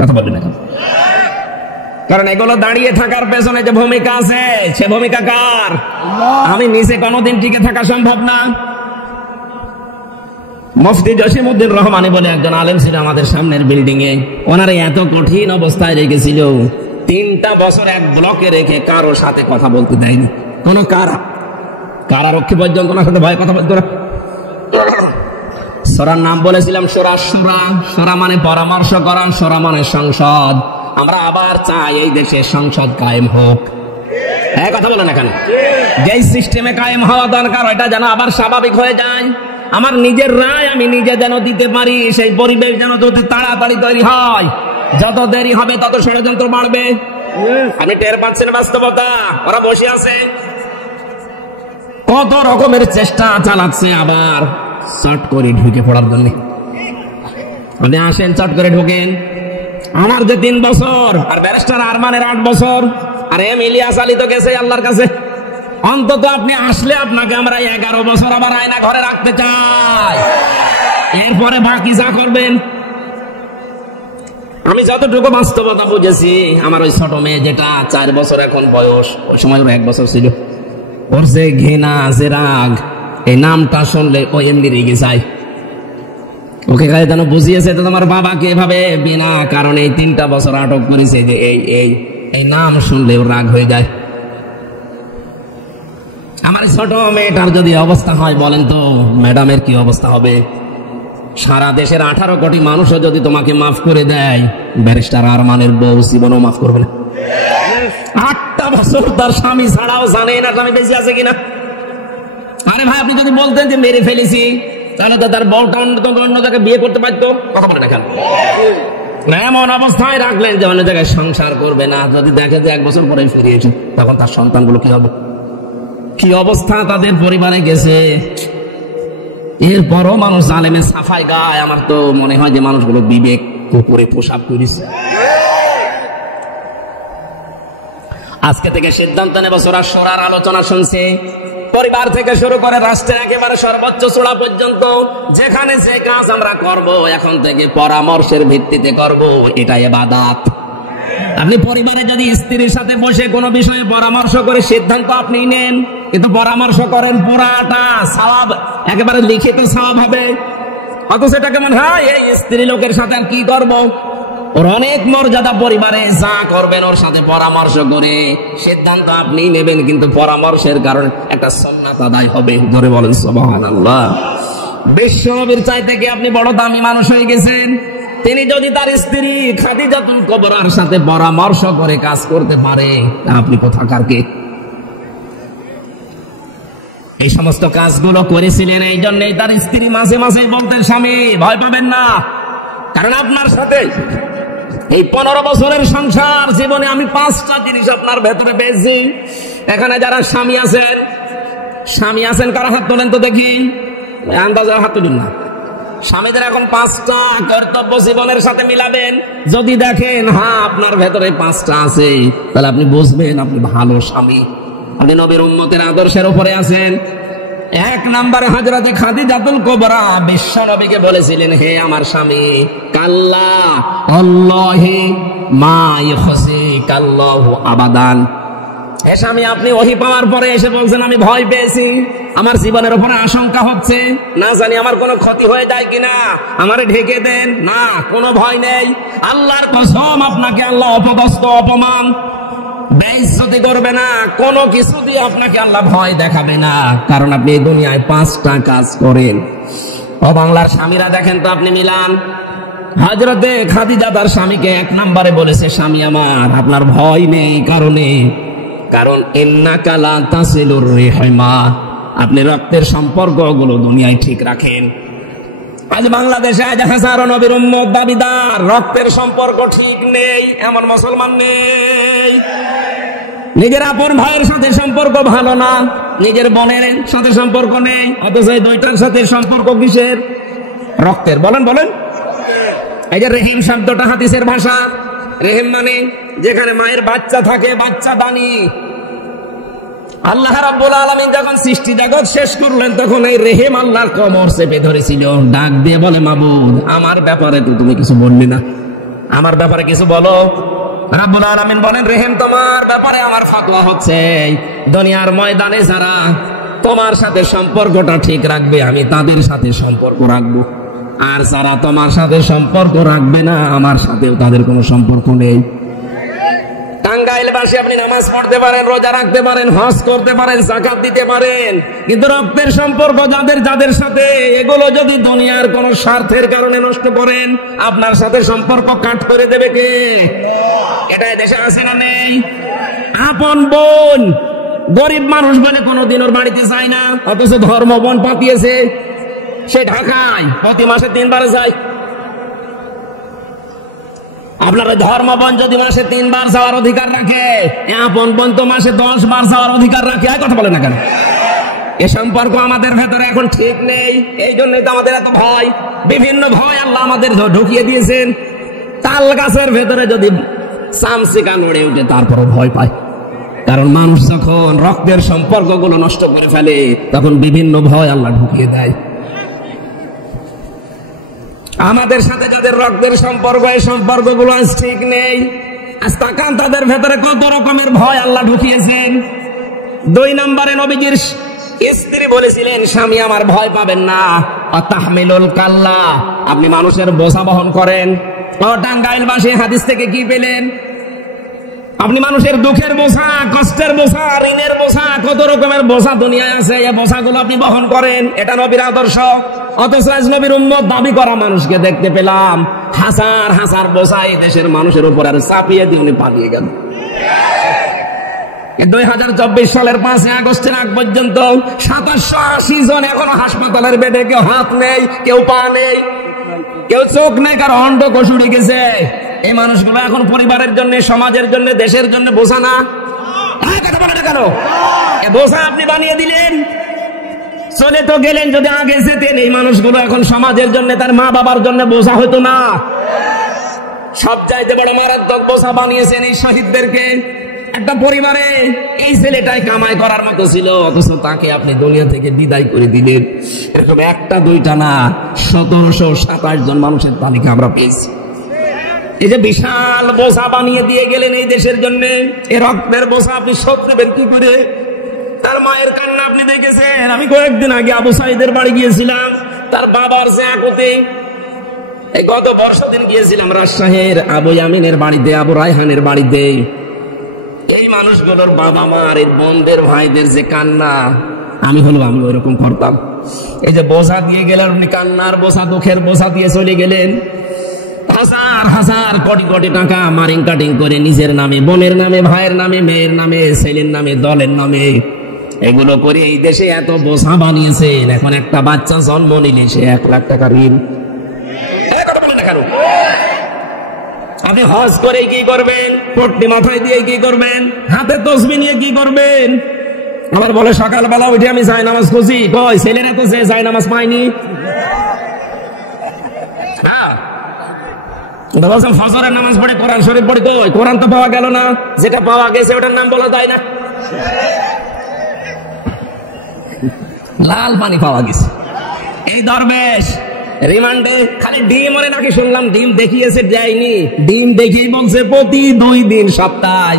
কথা বলবেন না, কারণ এগুলো দাঁড়িয়ে থাকার পেছনে যে ভূমিকা আছে, সে ভূমিকা কার? আমি নিজে কোনোদিন টিকে থাকা সম্ভব না। মুফতি জসিমউদ্দিন রহমানী বলে একজন আলেম ছিল আমাদের সামনের বিল্ডিং এ, ওনারা এত কঠিন অবস্থায় রেখেছিল, 3টা বছর এক ব্লকে রেখে কারো সাথে কথা বলতে দেয়নি। কোন কারারক্ষী পর্যন্ত ওনার সাথে ভয় কথা বলতো না। সূরার নাম বলেছিলাম সূরা শুরা। শুরা মানে পরামর্শ করা, শুরা মানে সংসদ। আমরা আবার চাই এই দেশে সংসদ কায়েম হোক। হ্যাঁ, কথা বলে না কেন? যেই সিস্টেমে কায়েম হওয়া দরকার, ওইটা যেন আবার স্বাভাবিক হয়ে যায়। আমার নিজের রায় আমি নিজে যেন দিতে পারি, সেই পরিবেশ যেন যত তাড়াতাড়ি তৈরি হয়। যত দেরি হবে তত ষড়যন্ত্র বাড়বে। আপনি টের পাচ্ছেন বাস্তবতা? ওরা বসে আছে, কত রকমের চেষ্টা চালাচ্ছে আবার চট করে ঢুকে পড়ার জন্য। আপনি আসেন, চট করে ঢোকেন। আমার যে 3 বছর, আর ব্যারিস্টার আরমানের 8 বছর, আর এম ইলিয়াস আলী তো গেছে আল্লাহর কাছে। অন্তত আপনি আসলে আপনাকে আমরা 11 বছর আবার আয়না ঘরে রাখতে চাই। এরপরে বাকি যা করবেন। আমি যতটুকু বাস্তবতা বুঝেছি, আমার ওই ছোট মেয়ে যেটা 4 বছর এখন বয়স, ওই সময় ওর 1 বছর ছিল, ওর যে ঘৃণা, যে রাগ, এই নামটা শুনলে ও এমনি রেগে যায়। ওকে কাজে যেন বুঝিয়েছে, তো তোমার বাবাকে এভাবে বিনা কারণে 3টা বছর আটক করেছে, যে এই নাম শুনলে ওর রাগ হয়ে যায়। আমার ছোট মেয়েটার যদি অবস্থা হয়, বলেন তো ম্যাডামের কি অবস্থা হবে? সারা দেশের 18 কোটি মানুষও যদি তোমাকে মাফ করে দেয়, ব্যারিস্টার আরমানের বউ জীবনও মাফ করবে না। 8টা বছর তার স্বামী ছাড়াও জানে না স্বামী বেঁচে আছে কিনা। আরে ভাই, আপনি যদি বলতেন যে মেরে ফেলেছি, তাহলে তো তার বউটা অন্য জায়গায় বিয়ে করতে পারতো। কথা বলে দেখেন, এমন অবস্থায় রাখলেন যে অন্য জায়গায় সংসার করবে না। যদি দেখে যে 1 বছর পরে ফিরিয়েছে, তখন তার সন্তানগুলো কি হবে, কি অবস্থা তাদের পরিবারে গেছে। এরপরও মানুষ জালেমে সাফাই গায়। আমার তো মনে হয় যে মানুষগুলো বিবেক করে পোশাক করেছে। আজকে থেকে সিদ্ধান্ত নেব, সোরার আলোচনা শুনছে, পরিবার থেকে শুরু করে রাষ্ট্রের একেবারে সর্বোচ্চ চূড়া পর্যন্ত যেখানে যে কাজ আমরা করব, এখন থেকে পরামর্শের ভিত্তিতে করব। এটা ইবাদত। আপনি পরিবারে যদি স্ত্রীর সাথে বসে কোনো বিষয়ে পরামর্শ করে সিদ্ধান্ত আপনি নেন, কিন্তু পরামর্শ করেন পুরাটা সওয়াব, একেবারে লিখিত সওয়াব হবে। অথচ সেটাকে মনে হয় এই স্ত্রী লোকের সাথে আর কি করব। ওর অনেক মর্যাদা পরিবারে, যা করবেন ওর সাথে পরামর্শ করে সিদ্ধান্ত আপনি নেবেন, কিন্তু পরামর্শের কারণে একটা সুন্নাত আদায় হবে। ধরে বলেন সুবহানাল্লাহ। বিশ্বনবীর চাইতে কি আপনি বড় দামি মানুষ হয়ে গেছেন? তিনি যদি তার স্ত্রী খাদিজাতুল কুবরার সাথে পরামর্শ করে কাজ করতে পারে, আপনি কোথাকার কে? এই সমস্ত কাজগুলো করেছিলেন, এই জন্যই তার স্ত্রী মাঝে মাঝে বলতেন, স্বামী ভয় পাবেন না, কারণ আপনার সাথে এই 15 বছরের সংসার জীবনে আমি 5টা জিনিস আপনার ভেতরে পেয়েছি। এখানে যারা স্বামী আছেন কারা হাত তোলেন তো দেখি, আন্দাজে হাত তুলুন না। স্বামীদের এখন 5টা কর্তব্য জীবনের সাথে মিলাবেন। যদি দেখেন হ্যাঁ আপনার ভেতরে 5টা আছে, তাহলে আপনি বুঝবেন আপনি ভালো স্বামী, আপনি নবীর উম্মতের আদর্শের উপরে আছেন। 1 নম্বরে হযরত খাদিজাতুল কুবরা বিশ্ব নবীকে বলেছিলেন, হে আমার স্বামী, কাল্লা আল্লাহি মা ইখজিকাল্লাহু আবাদান। হে স্বামী, আপনি ওহী পাওয়ার পরে এসে বলছেন আমি ভয় পেয়েছি, আমার জীবনের উপরে আশঙ্কা হচ্ছে, না জানি আমার কোনো ক্ষতি হয়ে যায় কিনা, আমারে ঢেকে দেন। না, কোনো ভয় নেই। আল্লাহর কসম, আপনাকে আল্লাহ অপদস্থ, অপমান, বেইজ্জতি করবে না, কোনো কিছু দিয়ে আপনাকে আল্লাহ ভয় দেখাবে না, কারণ আপনি এই দুনিয়ায় 5টা কাজ করেন। ও বাংলার স্বামীরা দেখেন তো, আপনি মিলান। হযরতে খাদিজা তার স্বামীকে 1 নম্বরে বলেছে, স্বামী আমার, আপনার ভয় নেই কারণ ইন্নাকা লা তাসিলুর রিহমা, আপনি রক্তের সম্পর্কগুলো দুনিয়ায় ঠিক রাখেন। আজ বাংলাদেশে আজ হাজারো নবীর উম্মত দাবিদার, রক্তের সম্পর্ক ঠিক নেই এমন মুসলমান নেই। নিজের আপন ভাইয়ের সাথে সম্পর্ক ভালো না, নিজের বোনের সাথে সম্পর্ক নেই, অথচ এই 2টার সাথে সম্পর্ক কিসের? রক্তের। বলেন। এই যে রেহিম শব্দটা হাদিসের ভাষা, রেহিম মানে যেখানে মায়ের বাচ্চা থাকে, বাচ্চা দানি। আল্লাহ রাব্বুল আলামিন যখন সৃষ্টি জগৎ শেষ করলেন, তখন এই রেহিম আল্লাহর কোমর চেপে ধরেছিল। ডাক দিয়ে বলে, মাবুদ, আমার ব্যাপারে তো তুমি কিছু বললি না, আমার ব্যাপারে কিছু বলো। রাব্বুল আলামিন বলেন, রেহিম, তোমার ব্যাপারে আমার ফতোয়া হচ্ছে, দুনিয়ার ময়দানে যারা তোমার সাথে সম্পর্কটা ঠিক রাখবে, আমি তাদের সাথে সম্পর্ক রাখবো, আর যারা তোমার সাথে সম্পর্ক রাখবে না, আমার সাথেও তাদের কোনো সম্পর্ক নেই। টাঙ্গাইলবাসী আপনি নামাজ পড়তে পারেন, রোজা রাখতে পারেন, হজ করতে পারেন, যাকাত দিতে পারেন, কিন্তু রক্তের সম্পর্ক যাদের সাথে, এগুলো যদি দুনিয়ার কোন স্বার্থের কারণে নষ্ট করেন, আপনার সাথে সম্পর্ক কাট করে দেবে কে? এটা দেশে আছে না নেই? আপন বোন, গরিব মানুষ বলে কোনোদিন ওর বাড়িতে যায় না, অথচ ধর্ম বোন পাঠিয়েছে, সে ঢাকায় প্রতি মাসে 3 বার যায়। আপনার ধর্ম বোন যদি মাসে 3 বার যাওয়ার অধিকার রাখে, আপন বোন তো মাসে 10 বার যাওয়ার অধিকার রাখে। কথা বলে না কেন? এ সম্পর্ক আমাদের ভেতরে এখন ঠিক নেই, এই জন্যই তো আমাদের এত ভয়। বিভিন্ন ভয় আল্লাহ আমাদের ঢুকিয়ে দিয়েছেন। তাল গাছের ভেতরে যদি চামচিকা নড়ে উঠে, তারপরও ভয় পায়, কারণ মানুষ যখন রক্তের সম্পর্কগুলো নষ্ট করে ফেলে, তখন বিভিন্ন ভয় আল্লাহ ঢুকিয়ে দেয়। আমাদের সাথে যাদের রক্তের সম্পর্ক, এই সম্পর্কগুলো আজ ঠিক নেই। আজ তাকান তাদের ভেতরে কত রকমের ভয় আল্লাহ ঢুকিয়েছেন। 2 নম্বরে নবীজির স্ত্রী বলেছিলেন, স্বামী আমার, ভয় পাবেন না। তাহমিলুল কাল্লা, আপনি মানুষের বোঝা বহন করেন। টাঙ্গাইলবাসী হাদিস থেকে কি পেলেন? আপনি মানুষের দুঃখের বোঝা, কষ্টের বোঝা, ঋণের বোঝা, যত রকমের বোঝা দুনিয়ায় আছে, এই বোঝাগুলো আপনি বহন করেন, এটা নবীর আদর্শ। অথচ আজ নবীর উম্মত দাবি করা মানুষকে দেখতে পেলাম হাজার হাজার বোঝা এই দেশের মানুষের উপর আর চাপিয়ে দিয়ে উনি পালিয়ে গেল। 2024 সালের 5 আগস্টের আগ পর্যন্ত 2780 জন এখনো হাসপাতালের বেডে, কেউ হাত নেই, কেউ পা নেই, কেউ চোখ নেই, কারো অন্ডকোষ উড়ে গেছে। এই মানুষগুলো এখন পরিবারের জন্য, সমাজের জন্য, দেশের জন্য বোঝা না? কথা বলে না কেন? বোঝা আপনি বানিয়ে দিলেন, চলে তো গেলেন। যদি আগে যেতেন, এই মানুষগুলো এখন সমাজের জন্য, তার মা বাবার জন্য বোঝা হতো না। সব চাইতে বড় মারাত্মক বোঝা বানিয়েছেন এই শহীদদেরকে। একটা পরিবারে এই ছেলেটাই কামাই করার মতো ছিল, অথচ তাকে আপনি দুনিয়া থেকে বিদায় করে দিলেন। এরকম একটা দুইটা না, 1727 জন মানুষের তালিকা আমরা পেয়েছি। এই যে বিশাল বোঝা বানিয়ে দিয়ে গেলেন এই দেশের জন্য, এই রক্তের বোঝা আপনি শোধ দেবেন কি করে? তার মায়ের কান্না আপনি দেখেছেন। আমি কয়েকদিন আগে আবু সাইদের বাড়ি গিয়েছিলাম, তার বাবার যে আকুতি। এই গত বর্ষা দিন গিয়েছিলাম রাজশাহীর আবু ইয়ামিনের বাড়িতে, আবু রায়হানের বাড়িতে। এই মানুষগুলোর বাবা মার, এই বোনদের ভাইদের যে কান্না, আমি ওইরকম করতাম। এই যে বোঝা দিয়ে গেলেন আপনি, কান্নার বোঝা, দুঃখের বোঝা দিয়ে চলে গেলেন। হাজার হাজার কোটি কোটি টাকা মারিং কাটিং করে নিজের নামে, বোনের নামে, ভাইয়ের নামে, মেয়ের নামে, ছেলের নামে, দলের নামে, এগুলো করে এই দেশে এত বোঝা বানিয়েছেন। এখন একটা বাচ্চা জন্ম নিলে সে 1 লাখ টাকা ঋণ। কথা বলেন না কেন? আপনি হজ করে কি করবেন? পট্টি মাথায় দিয়ে কি করবেন? হাতে তসবিহ নিয়ে কি করবেন? আবার বলে সকালবেলা উঠে আমি যাই নামাজ খুঁজি। কই ছেলেরা তো সে যাই নামাজ পায়নি। ফজরের নামাজ পড়ে, কোরআন শরীফ পড়ে, কই কোরআন তো পাওয়া গেল না। যেটা পাওয়া গেছে ওটার নাম বলা যায় না। লাল পানি পাওয়া গেছে। এই দরবেশ রিমান্ডে খালি ডিম ওরে নাকি শুনলাম ডিম দেখিয়েছে, দেয়নি। ডিম দেখেই বলছে প্রতি 2 দিন সপ্তাহে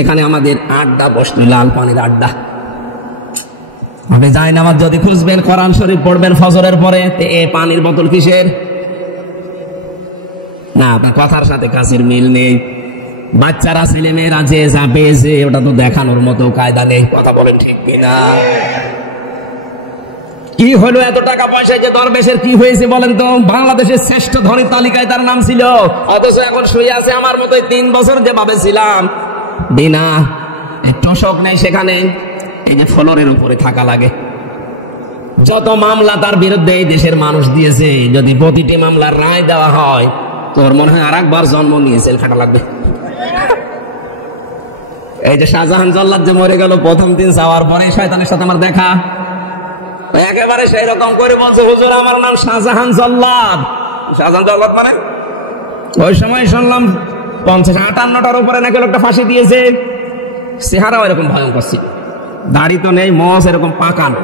এখানে আমাদের আড্ডা বসতো, লাল পানির আড্ডা। আপনি যাই নামাজ যদি খুঁজবেন, কোরআন শরীফ পড়বেন ফজরের পরে, এ পানির বোতল কিসের? না, আপনার কথার সাথে কাছের মিল নেই। বাচ্চারা, ছেলে মেয়েরা যে যা পেয়েছে ওটা তো দেখানোর মতো কায়দা নেই। কথা বলেন ঠিক কিনা? কি হলো এত টাকা পয়সায় যে দরবেশের কি হয়েছে বলেন তো? বাংলাদেশের শ্রেষ্ঠ ধনীর তালিকায় তার নাম ছিল, অথচ এখন শুয়ে আছে আমার মতো 3 বছর যেভাবে ছিলাম, বিনা টোশক নেই সেখানে। এই যে ফ্লোরের উপরে থাকা লাগে। যত মামলা তার বিরুদ্ধে এই দেশের মানুষ দিয়েছে, যদি প্রতিটি মামলার রায় দেওয়া হয়, তোর মনে হয় আরেকবার জন্ম নিয়ে জেল খাটা লাগবে। এই যে শাহজাহান জল্লাদ যে মরে গেল, প্রথম দিন যাওয়ার পরে শয়তানের সাথে আমার দেখা, একেবারে সেই রকম করে বলছে, হুজুর আমার নাম শাহজাহান জল্লাদ। শাহজাহান জল্লাদ মানে? ওই সময় শুনলাম 50-58টার উপরে নাকি লোকটা ফাঁসি দিয়েছে। চেহারাও এরকম ভয়ঙ্কর ছিল, দাড়ি তো নেই, মস এরকম পাকানো।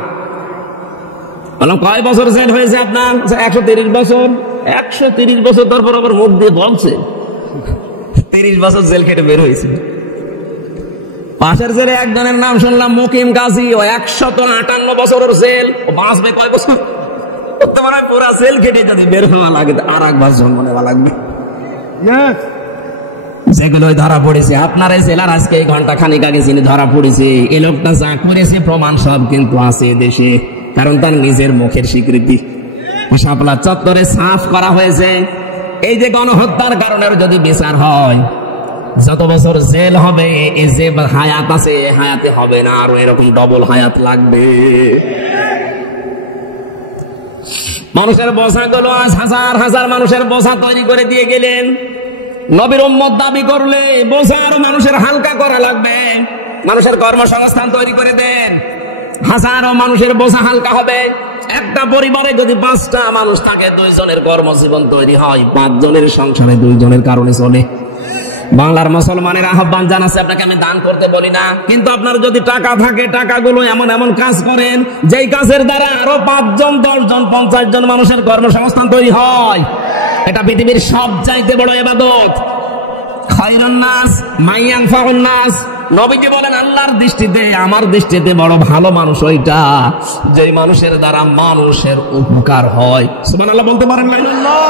বললাম কয় বছর জেল হয়েছে আপনার? 130 বছর। 130 বছর তারপর আবার মুখ দিয়ে বলছে 30 বছর জেল খেটে বের হয়েছে। পাশের জেলে একজনের নাম শুনলাম মুকিম গাজী, ও 158 বছরের জেল। ও বাঁচবে কয় বছর? করতে পারে পুরা জেল কেটে যদি বের হওয়া লাগে আর একবার জন্ম নেওয়া লাগবে। যেগুলো ধরা পড়েছে আপনার এই জেলার, আজকে এই ঘন্টা খানিক আগে যিনি ধরা পড়েছে, এই লোকটা যা করেছে প্রমাণ সব কিন্তু আছে দেশে, কারণ তার নিজের মুখের স্বীকৃতি। শাপলা চত্বরে সাফ করা হয়েছে। এই যে গণহত্যার কারণে যদি বিচার হয়, যত বছর জেল হবে, এই যে হায়াত আছে হায়াতে হবে না, আরো এরকম ডবল হায়াত লাগবে। মানুষের বোঝা গুলো আজ হাজার হাজার মানুষের বোঝা তৈরি করে দিয়ে গেলেন। নবীর উম্মত দাবি করলে বোঝা আরো মানুষের হালকা করা লাগবে। মানুষের কর্মসংস্থান তৈরি করে দেন, হাজারো মানুষের বোঝা হালকা হবে। একটা পরিবারে যদি 5টা মানুষ থাকে, 2 জনের কর্মজীবন তৈরি হয়, 5 জনের সংসারে 2 জনের কারণে চলে। বাংলার মুসলমানের আহ্বান জানাচ্ছে, আপনাকে আমি দান করতে বলি না, কিন্তু আপনার যদি টাকা থাকে, টাকাগুলো এমন এমন কাজ করেন যেই কাজের দ্বারা আরো 5 জন, 10 জন, 50 জন মানুষের কর্মসংস্থান তৈরি হয়। এটা পৃথিবীর সবচাইতে বড় ইবাদত। খায়রুন নাস মান ইয়ানফাউন নাস। নবীজি বলেন, আল্লাহর দৃষ্টিতে, আমার দৃষ্টিতে বড় ভালো মানুষ ওইটা যেই মানুষের দ্বারা মানুষের উপকার হয়। সুবহানাল্লাহ বলতে পারেন না?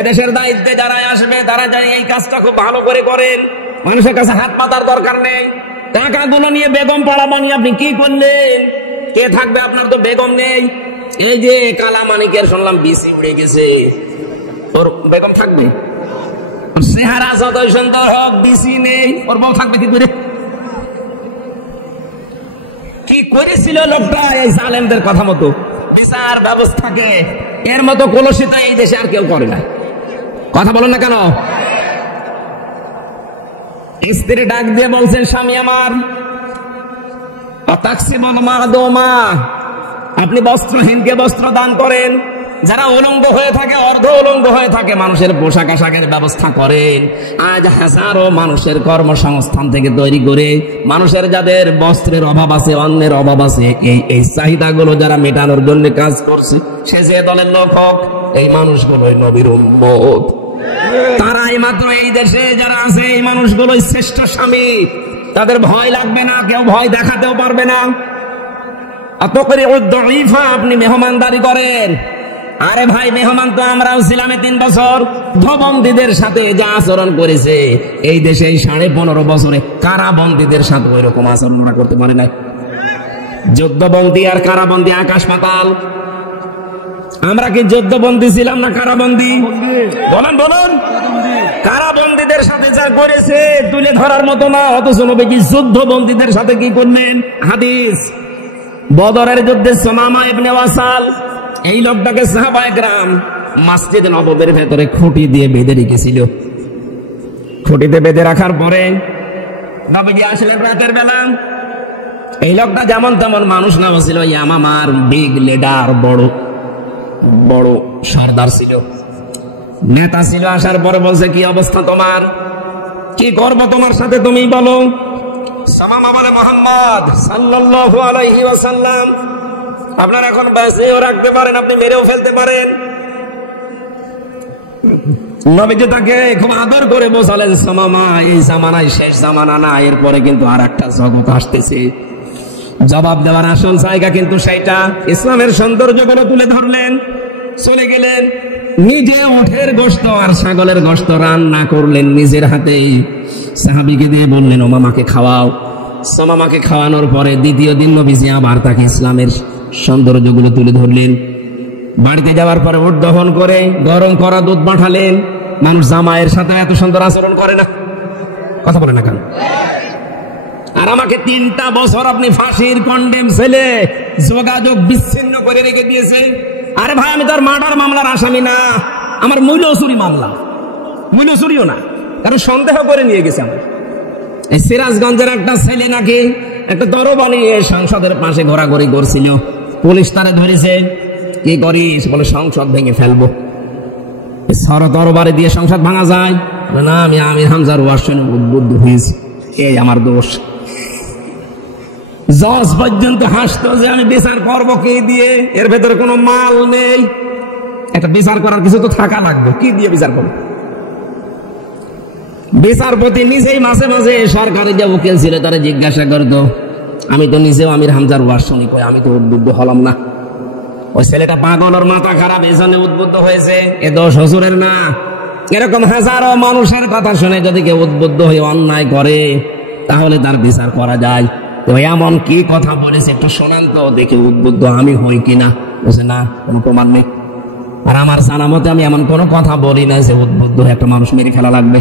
এদেশের দায়িত্বে যারা আসবে, তারা জানি এই কাজটা খুব ভালো করে করেন। মানুষের কাছে হাত পাতার দরকার নেই। টাকাগুলো নিয়ে বেগম পাড়া বানিয়ে আপনি কি করলেন? কে থাকবে? আপনার তো বেগম নেই। এই যে কালামানিকের শুনলাম বিসি উড়ে গেছে, ওর বেগম থাকবে? চেহারা যতই সুন্দর হোক, বিসি নেই, ওর বউ থাকবে কি করে? কি করেছিল লোকটা এই জালেমদের কথা মতো বিচার ব্যবস্থাকে? এর মতো কলুষিত এই দেশে আর কেউ করে না। কথা বলেন না কেন? স্ত্রী ডাক দিয়ে বলছেন, স্বামী আমার, আপনি বস্ত্রহীনকে বস্ত্র দান করেন, যারা উলঙ্গ হয়ে থাকে, অর্ধ উলঙ্গ হয়ে থাকে, মানুষের পোশাক আশাকের ব্যবস্থা করেন। আজ হাজারো মানুষের কর্মসংস্থান থেকে তৈরি করে মানুষের যাদের বস্ত্রের অভাব আছে, অন্যের অভাব আছে, এই চাহিদাগুলো যারা মেটানোর জন্য কাজ করছে, সে যে দলের লোক হোক, এই মানুষগুলোই নবীর উম্মত। তারাই মাত্র এই দেশে যারা আছে, এই মানুষগুলোই শ্রেষ্ঠ স্বামী। তাদের ভয় লাগবে না, কেউ ভয় দেখাতেও পারবে না। আপনি মেহমানদারি করেন। আরে ভাই, মেহমান তো আমরাও ছিলাম 3 বছর। ধবন্দীদের সাথে যা আচরণ করেছে এই দেশে 15.5 বছরে, কারাবন্দীদের সাথে ওই রকম আচরণ ওরা করতে পারে না। যুদ্ধবন্দী আর কারাবন্দী আকাশ পাতাল। আমরা কি যুদ্ধবন্দী ছিলাম না কারাবন্দী? বলেন বলেন। কারাবন্দীদের সাথে যা করেছে তুলে ধরার মতো না। অথচ নবী কি যুদ্ধবন্দীদের সাথে কি করলেন? হাদিস, বদরের যুদ্ধে সুমামা ইবনে ওয়াসাল, এই লোকটাকে সাহাবায়ে কেরাম মসজিদ নববীর ভেতরে খুঁটি দিয়ে বেঁধে রেখেছিল। খুঁটিতে বেঁধে রাখার পরে নবীজি আসলেন রাতের বেলা। এই লোকটা যেমন তেমন মানুষ না ছিল, ইয়ামামার বিগ লিডার, বড় সর্দার ছিল, নেতা ছিল। আসার পরে বলছে, কি অবস্থা তোমার? কি করব তোমার সাথে, তুমি বলো। সুমামা বলে, মুহাম্মদ সাল্লাল্লাহু আলাইহি ওয়াসাল্লাম আপনার এখন বেঁচেও রাখতে পারেন, আপনি মেরেও ফেলতে পারেন। নবীজি তাকে খুব আদর করে বোঝালেন, সুমামা, এই জামানায় শেষ জামানা না, এরপরে কিন্তু আর একটা জগৎ আসতেছে। জবাব দেওয়ার আসল জায়গা কিন্তু সেইটা। ইসলামের সৌন্দর্যগুলো তুলে ধরলেন, চলে গেলেন। নিজে উঠের গোশত আর ছাগলের গোশত রান্না করলেন নিজের হাতেই, সাহাবীকে দিয়ে বললেন, ও মামাকে খাওয়াও। সুমামাকে খাওয়ানোর পরে দ্বিতীয় দিন নবীজি আবার তাকে ইসলামের সৌন্দর্যগুলো তুলে ধরলেন। বাড়িতে যাওয়ার পরে উট দহন করে গরম করা দুধ পাঠালেন। মানুষ জামাইয়ের সাথে এত সুন্দর আচরণ করে না। কথা বলে না কেন? আর আমাকে 3টা বছর আপনি ফাঁসির কন্ডেম ছেলে যোগাযোগ বিচ্ছিন্ন করে রেখে দিয়েছে। আরে ভাই, আমি তার মার্ডার মামলার আসামি না, আমার মূল্য চুরি মামলা। মূল্য চুরিও না, কারণ সন্দেহ করে নিয়ে গেছে। আমার এই সিরাজগঞ্জের একটা ছেলে নাকি একটা দরবা নিয়ে সংসদের পাশে ঘোরাঘুরি করছিল। পুলিশ তারে ধরেছে। কি করিস? বলে, সংসদ ভেঙে ফেলবো। তরবারি দিয়ে সংসদ ভাঙা যায় না? আমি আমির হামজার ওয়াজ শুনে উদ্বুদ্ধ হয়েছি, এই আমার দোষ। জজ পর্যন্ত হাসতো যে আমি বিচার করবো কি দিয়ে, এর ভেতরে কোনো মাল নেই। একটা বিচার করার কিছু তো থাকা লাগবে, কি দিয়ে বিচার করবো? বিচারপতি নিজেই মাঝে মাঝে সরকারি যে উকিল ছিল তারা জিজ্ঞাসা করতো। আমি তো নিজেও আমির হামজার ওয়াজ শুনি, কই আমি তো উদ্বুদ্ধ হলাম না। ওই ছেলেটা পাগল, ওর মাথা খারাপ, এজন্য উদ্বুদ্ধ হয়েছে, এ দোষ হুজুরের না। এরকম হাজারো মানুষের কথা শুনে যদি কেউ উদ্বুদ্ধ হয়ে অন্যায় করে, তাহলে তার বিচার করা যায়। তো এমন কি কথা বলেছে একটু শোনান তো দেখে, উদ্বুদ্ধ আমি হই কিনা। বলছে, না, কোনো প্রমাণ নেই। আর আমার জানা মতে আমি এমন কোনো কথা বলি না যে উদ্বুদ্ধ হয়ে একটা মানুষ মেরে ফেলা লাগবে।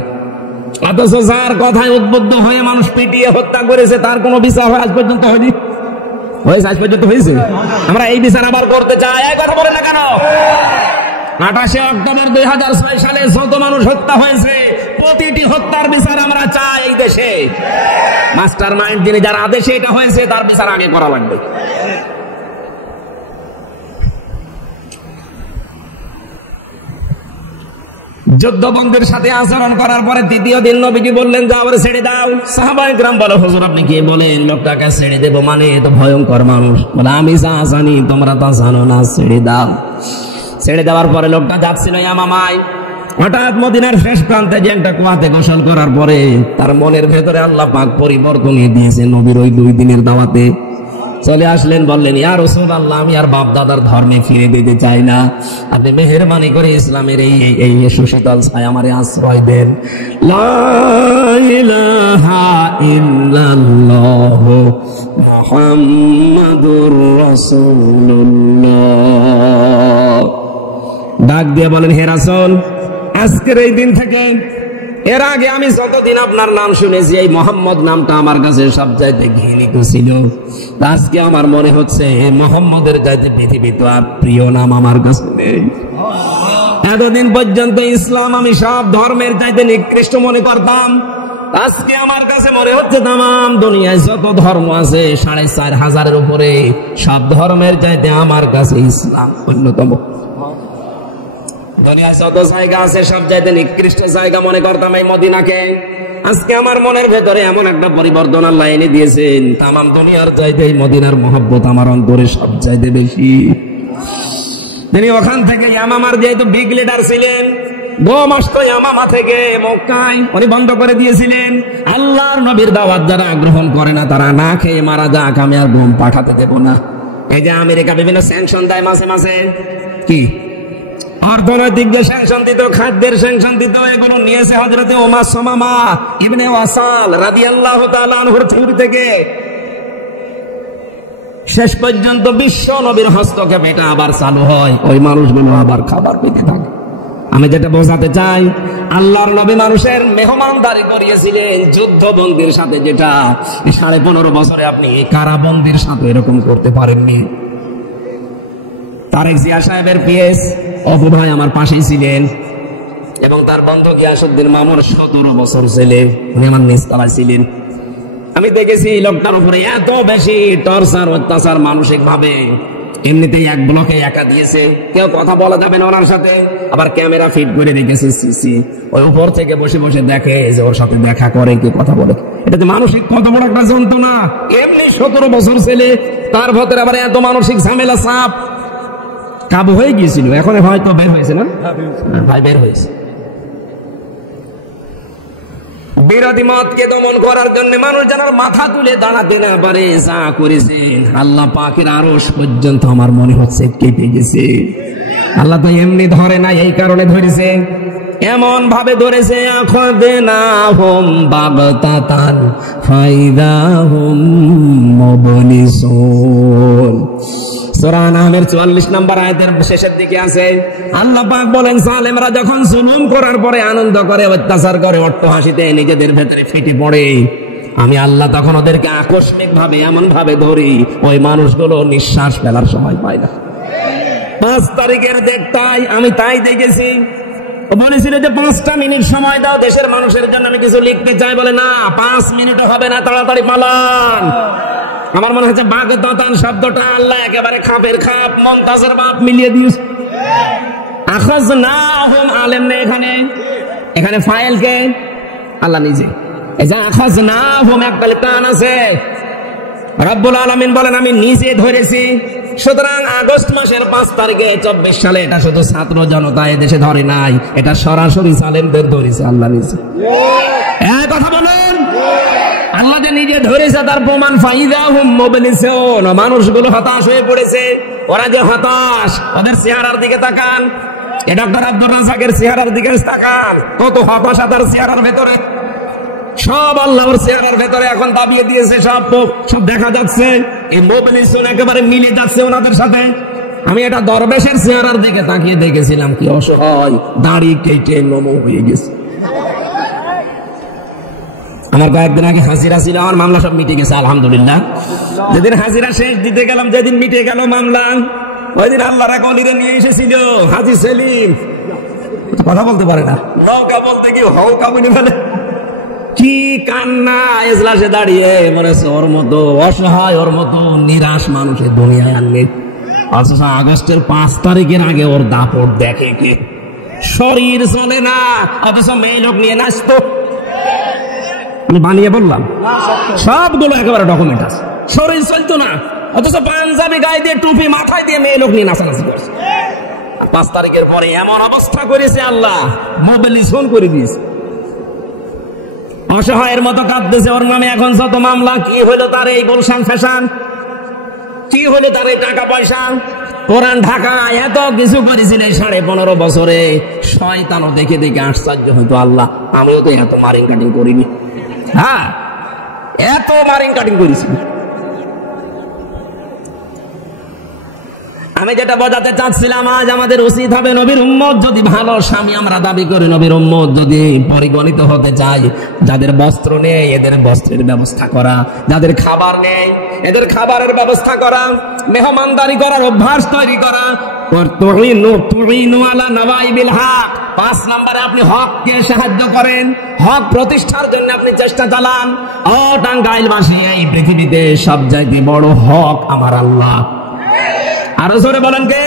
অথচ যার কথায় উদ্বুদ্ধ হয়ে মানুষ পিটিয়ে হত্যা করেছে, তার কোনো বিচার আজ পর্যন্ত হয়নি। হয়েছে? আজ পর্যন্ত হয়েছে? আমরা এই বিচার আবার করতে চাই। এই কথা বলে না কেন? 28 অক্টোবর 2006 সালে যত মানুষ হত্যা হয়েছে, প্রতিটি হত্যার বিচার আমরা চাই এই দেশে। মাস্টার মাইন্ড যিনি, যার আদেশে এটা হয়েছে, তার বিচার আগে করা লাগবে। যুদ্ধবন্দির সাথে আচরণ করার পরে তৃতীয় দিন নবীজি বললেন, যে আবার ছেড়ে দাও। সাহাবায়ে কেরাম বলে, হুজুর আপনি কি বলেন? লোকটাকে ছেড়ে দেবো মানে? তো ভয়ঙ্কর মানুষ। বলে, আমি যা জানি তোমরা তা জানো না, ছেড়ে দাও। ছেড়ে দেওয়ার পরে লোকটা যাচ্ছিল ইয়ামামায়। হঠাৎ মদিনার শেষ প্রান্তে যে একটা কুয়াতে গোসল করার পরে তার মনের ভেতরে আল্লাহ পাক পরিবর্তন দিয়েছে নবীর ওই 2 দিনের দাওয়াতে। চলে আসলেন, বললেন ইয়া রাসূলুল্লাহ, আমি আর বাপ দাদার ধর্মে ফিরে যেতে চাই না, আপনি মেহেরবানি করে ইসলামের এই সুশীতল ছায়া আমারে আশ্রয় দেন। লা ইলাহা ইল্লাল্লাহ মুহাম্মাদুর রাসূলুল্লাহ। ডাক দিয়ে বলেন, হে রাসূল, আজকের এই দিন থেকে, এর আগে আমি যতদিন আপনার নাম শুনেছি এই মোহাম্মদ নামটা আমার কাছে সবচাইতে ঘৃণিত ছিল। আজকে আমার মনে হচ্ছে মোহাম্মদের চাইতে পৃথিবীতে আর প্রিয় নাম আমার কাছে নেই। এতদিন পর্যন্ত ইসলাম আমি সব ধর্মের চাইতে নিকৃষ্ট মনে করতাম, আজকে আমার কাছে মনে হচ্ছে তাম দুনিয়ায় যত ধর্ম আছে 4500-এর উপরে, সব ধর্মের চাইতে আমার কাছে ইসলাম অন্যতম। দুনিয়ায় যত জায়গা আছে সব চাইতে নিকৃষ্ট জায়গা মনে করতাম এই মদিনাকে। আজকে আমার মনের ভেতরে এমন একটা পরিবর্তন আল্লাহ এনে দিয়েছেন, তাম দুনিয়ার চাইতে এই মদিনার মহব্বত আমার অন্তরে সব চাইতে বেশি। তিনি ওখান থেকে ইয়ামামার যেহেতু বিগ লিডার ছিলেন, বোম আসতো ইয়ামামা থেকে মক্কায়, উনি বন্ধ করে দিয়েছিলেন। আল্লাহর নবীর দাওয়াত যারা গ্রহণ করে না তারা না খেয়ে মারা যাক, আমি আর বোম পাঠাতে দেব না। এই যে আমেরিকা বিভিন্ন স্যাংশন দেয় মাঝে মাঝে, কি অর্থনৈতিক যে স্যাংশন দিত, খাদ্যের স্যাংশন দিত, এগুলো নিয়েছে হযরতে ওমর সুমামা ইবনে ওয়াসাল রাদিয়াল্লাহু তাআলা আনহুর থেকে। শেষ পর্যন্ত বিশ্ব নবীর হস্তক্ষেপে এটা আবার চালু হয়, ওই মানুষগুলো আবার খাবার পেতে থাকে। আমি যেটা বোঝাতে চাই, আল্লাহর নবী মানুষের মেহমানদারি করিয়েছিলেন যুদ্ধবন্দির সাথে, যেটা 15.5 বছরে আপনি কারাবন্দির সাথে এরকম করতে পারেননি। তারেক জিয়া সাহেবের পিএস অপু ভাই আমার পাশেই ছিলেন, এবং তার বন্ধু গিয়াসউদ্দিন মামুর 17 বছর ছেলে, উনি আমার নিচতলায় ছিলেন। আমি দেখেছি লোকটার উপরে এত বেশি টর্চার অত্যাচার মানসিক ভাবে, এমনিতেই এক ব্লকে একা দিয়েছে, কেউ কথা বলা যাবে না ওনার সাথে, আবার ক্যামেরা ফিট করে রেখেছে সিসি, ওই উপর থেকে বসে বসে দেখে যে ওর সাথে দেখা করে কে কথা বলে। এটা তো মানসিক কত বড় একটা যন্ত্রণা, এমনি 17 বছর ছেলে, তার ভেতরে আবার এত মানসিক ঝামেলা চাপ। কাবু হয়ে গিয়েছিল, এখন হয়তো বের হয়েছে না ভাই, বের হয়েছে। বিরোধী মতকে দমন করার জন্য মানুষ যেন মাথা তুলে দাঁড়াতে না পারে, যা করেছে আল্লাহ পাকের আরশ পর্যন্ত আমার মনে হচ্ছে কেঁপে গেছে। আল্লাহ তো এমনি ধরে না, এই কারণে ধরেছে, এমন ভাবে ধরেছে আখাযনাহুম বাগতাতান ফাইদাহুম মুবলিসুন। সূরা আনআমের 44 নম্বর আয়াতের শেষের দিকে আছে, আল্লাহ পাক বলেন, জালেমরা যখন জুলুম করার পরে আনন্দ করে, অত্যাচার করে, অট্টহাসিতে নিজেদের ভেতরে ফেটে পড়ে, আমি আল্লাহ তখন ওদেরকে আকস্মিক ভাবে এমন ভাবে ধরি, ওই মানুষগুলো নিঃশ্বাস ফেলার সময় পায় না। 5 তারিখের ডেটটাই আমি তাই দেখেছি। বলেছিল যে 5টা মিনিট সময় দাও দেশের মানুষের জন্য, আমি কিছু লিখতে চাই। বলে না, 5 মিনিটও হবে না, তাড়াতাড়ি পালান। আমার মনে হচ্ছে বাগদাতান শব্দটা আল্লাহ একেবারে খাপের খাপ মমতাজের বাপ মিলিয়ে দিয়েছে। আখাযনাহুম আলেম নেই এখানে, এখানে ফাইল কে? আল্লাহ নিজে। এই যে আখাযনাহুম একটা টান আছে, রব্বুল আলামিন বলেন আমি নিজে ধরেছি। সুতরাং আগস্ট মাসের 5 তারিখে 24 সালে এটা শুধু ছাত্র জনতা এদেশে ধরে নাই, এটা সরাসরি সালেমদের ধরেছে আল্লাহ নিজে। এই কথা বলেন, আল্লাহ যে নিজে ধরেছে তার প্রমাণ ফাইদাহুম মুবলিসুন। মানুষগুলো হতাশ হয়ে পড়েছে, ওরা যে হতাশ, ওদের চেহারার দিকে তাকান, এ ডক্টর আব্দুর রাজ্জাকের চেহারার দিকে তাকান, কত হতাশা তার চেহারার ভেতরে। সব আল্লাহর চেহারার ভেতরে এখন দাবিয়ে দিয়েছে, সব দেখা যাচ্ছে। এই মুবলিসুন একেবারে মিলে যাচ্ছে ওনাদের সাথে। আমি এটা দরবেশের চেহারার দিকে তাকিয়ে দেখেছিলাম, কি অসহায়, দাড়ি কেটে নমো হয়ে গেছে। আমার কয়েকদিন আগে হাজিরা ছিল, আমার মামলা সব মিটে গেছে আলহামদুলিল্লাহ। যেদিন হাজিরা শেষ দিতে গেলাম, যেদিন মিটে গেল মামলা, ওই দিন আল্লাহর এক ওলিরে নিয়ে এসেছিল হাজী সেলিম, কথা বলতে পারে না, নৌকা বলতে কি হৌকা বলে ফেলে, কি কান্না এজলাসে দাঁড়িয়ে। মনে হচ্ছে ওর মতো অসহায়, ওর মতো নিরাশ মানুষের দুনিয়ায় আর নেই। অথচ আগস্টের 5 তারিখের আগে ওর দাপট দেখে কে? শরীর চলে না, অথচ মেয়ে লোক নিয়ে নাচতো। আমি বানিয়ে বললাম, সবগুলো একেবারে ডকুমেন্ট আছে। শরীর চলতো না, অথচ পাঞ্জাবি গায়ে দিয়ে, টুপি মাথায় দিয়ে মেয়ে লোক নিয়ে নাচানাচি করছে। 5 তারিখের পরে এমন অবস্থা করেছে আল্লাহ, মোবিলিজেশন করে দিয়েছে। অসহায়ের মতো কাঁদতেছে, ওর নামে এখন যত মামলা, কি হলো তার এই বলশান ফ্যাশন। কি হলে তার এই টাকা পয়সা? কোরআন ঢাকা এত কিছু করেছিলেন 15.5 বছরে। শয়তানও দেখে দেখে আশ্চর্য হয়তো, আল্লাহ আমিও তো এত মারিং কাটিং করিনি। হ্যাঁ, এত মারিং কাটিং করেছি। আমি যেটা বোঝাতে চাচ্ছিলাম, আজ আমাদের উচিত হবে নবীর উম্মত যদি ভালো স্বামী আমরা দাবি করি, নবীর উম্মত যদি পরিগণিত হতে চাই, যাদের বস্ত্র নেই এদের বস্ত্রের ব্যবস্থা করা, যাদের খাবার নেই এদের খাবারের ব্যবস্থা করা, মেহমানদারি করার অভ্যাস তৈরি করা। 5 নম্বরে আপনি হককে সাহায্য করেন, হক প্রতিষ্ঠার জন্য আপনি চেষ্টা চালান। ও টাঙ্গাইলবাসী, এই পৃথিবীতে সবচাইতে বড় হক আমার আল্লাহ। আরো জোরে বলেন কে?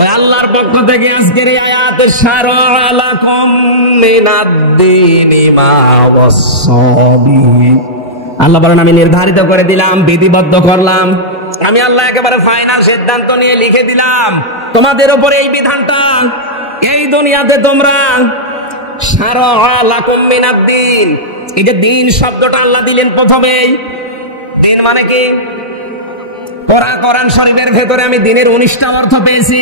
ওই আল্লাহর পক্ষ থেকে আজকের এই আয়াত, শারআ লাকুম মিনাদ-দীনি মা ওয়াসাবি। আল্লাহ বলেন আমি নির্ধারিত করে দিলাম, বিধিবদ্ধ করলাম। আমি আল্লাহ একেবারে ফাইনাল সিদ্ধান্ত নিয়ে লিখে দিলাম তোমাদের উপরে এই বিধানটা। এই দুনিয়াতে তোমরা শারআ লাকুম মিনাদ-দীন, এই যে দিন শব্দটা আল্লাহ দিলেন প্রথমেই। দিন মানে কি? কোরআন শরীফের ভেতরে আমি দিনের 19টা অর্থ পেয়েছি।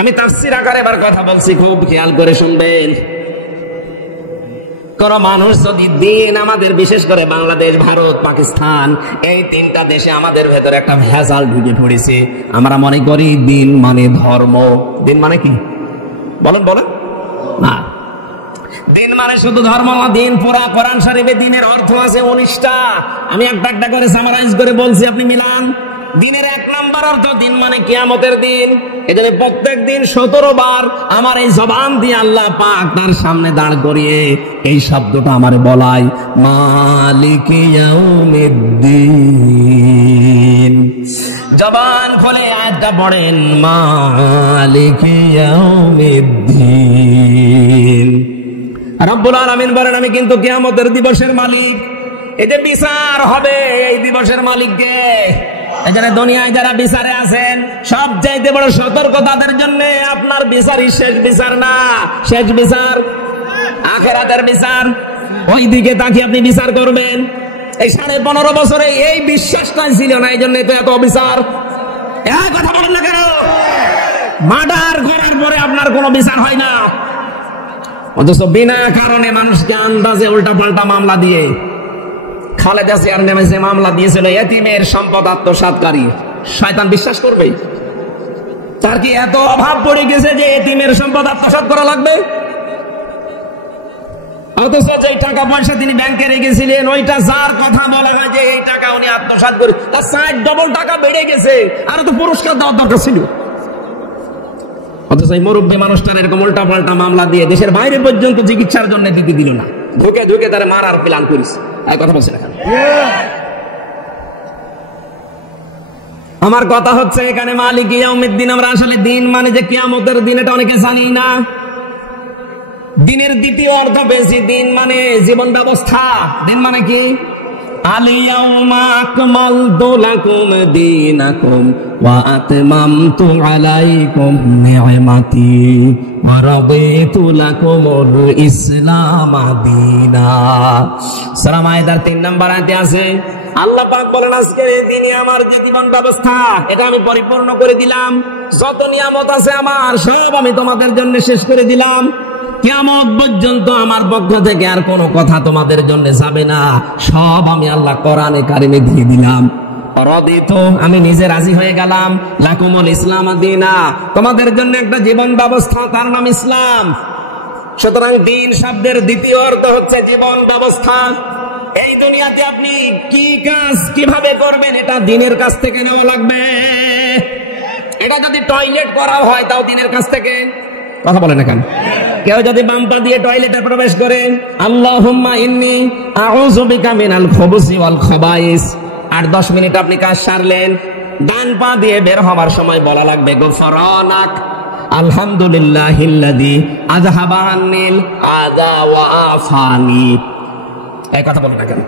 আমি তাফসীর আকারে এবার কথা বলছি, খুব খেয়াল করে শুনবেন। কোন মানুষ যদি দিন, আমাদের বিশেষ করে বাংলাদেশ, ভারত, পাকিস্তান, এই 3টা দেশে আমাদের ভেতরে একটা ভেজাল ঢুকে পড়েছে। আমরা মনে করি দিন মানে ধর্ম। দিন মানে কি? বলেন বলেন না, দিন মানে শুধু ধর্ম না। দিন পুরা কোরআন শরীফে দিনের অর্থ আছে 19টা। আমি একটা একটা করে সামারাইজ করে বলছি, আপনি মিলান। দিনের 1 নম্বর অর্থ দিন মানে কিয়ামতের দিন। এজন্য প্রত্যেক দিন 17 বার আমার এই জবান দিয়ে আল্লাহ পাক তার সামনে দাঁড় করিয়ে এই শব্দটা আমারে বলাই, মালিক ইয়াউমিদ্দিন। জবান খুলে আয়াতটা পড়েন, মালিক ইয়াউমিদ্দিন। রব্বুল আলামিন বলেন আমি কিন্তু কিয়ামতের দিবসের মালিক। এই যে বিচার হবে, এই দিবসের মালিক কে? এখানে দুনিয়ায় যারা বিচারে আছেন, সবচাইতে বড় সতর্ক তাদের জন্য, আপনার বিচারই শেষ বিচার না। শেষ বিচার আখিরাতের বিচার। ওই দিকে তাকিয়ে আপনি বিচার করবেন। এই 15.5 বছরে এই বিশ্বাসটাই ছিল না, এই জন্য তো এত অবিচার। এই কথা বলেন না কেন? মার্ডার করার পরে আপনার কোনো বিচার হয় না, অথচ বিনা কারণে মানুষকে আন্দাজে উল্টা পাল্টা মামলা দিয়ে। খালেদা জিয়ার নামে যে মামলা দিয়েছিল, এতিমের সম্পদ আত্মসাৎকারী, শয়তান বিশ্বাস করবে? তার কি এত অভাব পড়ে গেছে যে এতিমের সম্পদ আত্মসাৎ করা লাগবে? অথচ যে টাকা পয়সা তিনি ব্যাংকে রেখেছিলেন, ওইটা যার কথা বলা হয় যে এই টাকা উনি আত্মসাৎ করে, তার 60 ডবল টাকা বেড়ে গেছে। আর তো পুরস্কার দেওয়ার দরকার ছিল। অথচ এই মুরব্বী মানুষটার এরকম উল্টা পাল্টা মামলা দিয়ে দেশের বাইরে পর্যন্ত চিকিৎসার জন্য দিতে দিল না, ঢুকে ঢুকে তারা মারার প্ল্যান করেছে। এই কথা বলছি না। আমার কথা হচ্ছে এখানে মালিক ইয়াউমিদ্দিন, আমরা আসলে দিন মানে যে কিয়ামতের দিন, এটা অনেকে জানি না। দিনের দ্বিতীয় অর্থ বেশি, দিন মানে জীবন ব্যবস্থা। দিন মানে কি? আল-ইয়াউমা আকমালতু লাকুম দীনাকুম ওয়া আতমামতু আলাইকুম নি'মাতি ওয়া রাদিতু লাকুমুল ইসলাম দীনা। সূরা মায়েদার 3 নম্বর আয়াতে আছে, আল্লাহ পাক বলেন আজকের এই দিনে আমার যে জীবন ব্যবস্থা, এটা আমি পরিপূর্ণ করে দিলাম। যত নিয়ামত আছে আমার, সব আমি তোমাদের জন্য শেষ করে দিলাম। কিয়ামত পর্যন্ত আমার পক্ষ থেকে আর কোনো কথা তোমাদের জন্য যাবে না, সব আমি আল্লাহ কোরআনে কারিমে দিয়ে দিলাম। রাদিতু, আমি নিজে রাজি হয়ে গেলাম, লাকুমুল ইসলাম দীনা, তোমাদের জন্য একটা জীবন ব্যবস্থা, তার নাম ইসলাম। সুতরাং দিন শব্দের দ্বিতীয় অর্থ হচ্ছে জীবন ব্যবস্থা। এই দুনিয়াতে আপনি কি কাজ কিভাবে করবেন, এটা দিনের কাছ থেকে নেওয়া লাগবে। এটা যদি টয়লেট করা হয়, তাও দিনের কাছ থেকে। কথা বলে না কেন? কেউ যদি বাম পা দিয়ে টয়লেটে প্রবেশ করে, আল্লাহুম্মা ইন্নী আউযু বিকা মিনাল খুবুসি ওয়াল খাবাইস, 8-10 মিনিট আপনি কাজ সারলেন। ডান পা দিয়ে বের হওয়ার সময় বলা লাগবে গুফরানাক আলহামদুলিল্লাহিল্লাযী আযহাবা আন্নিল আযা ওয়া আফানি। এই কথা বলেন না কেন?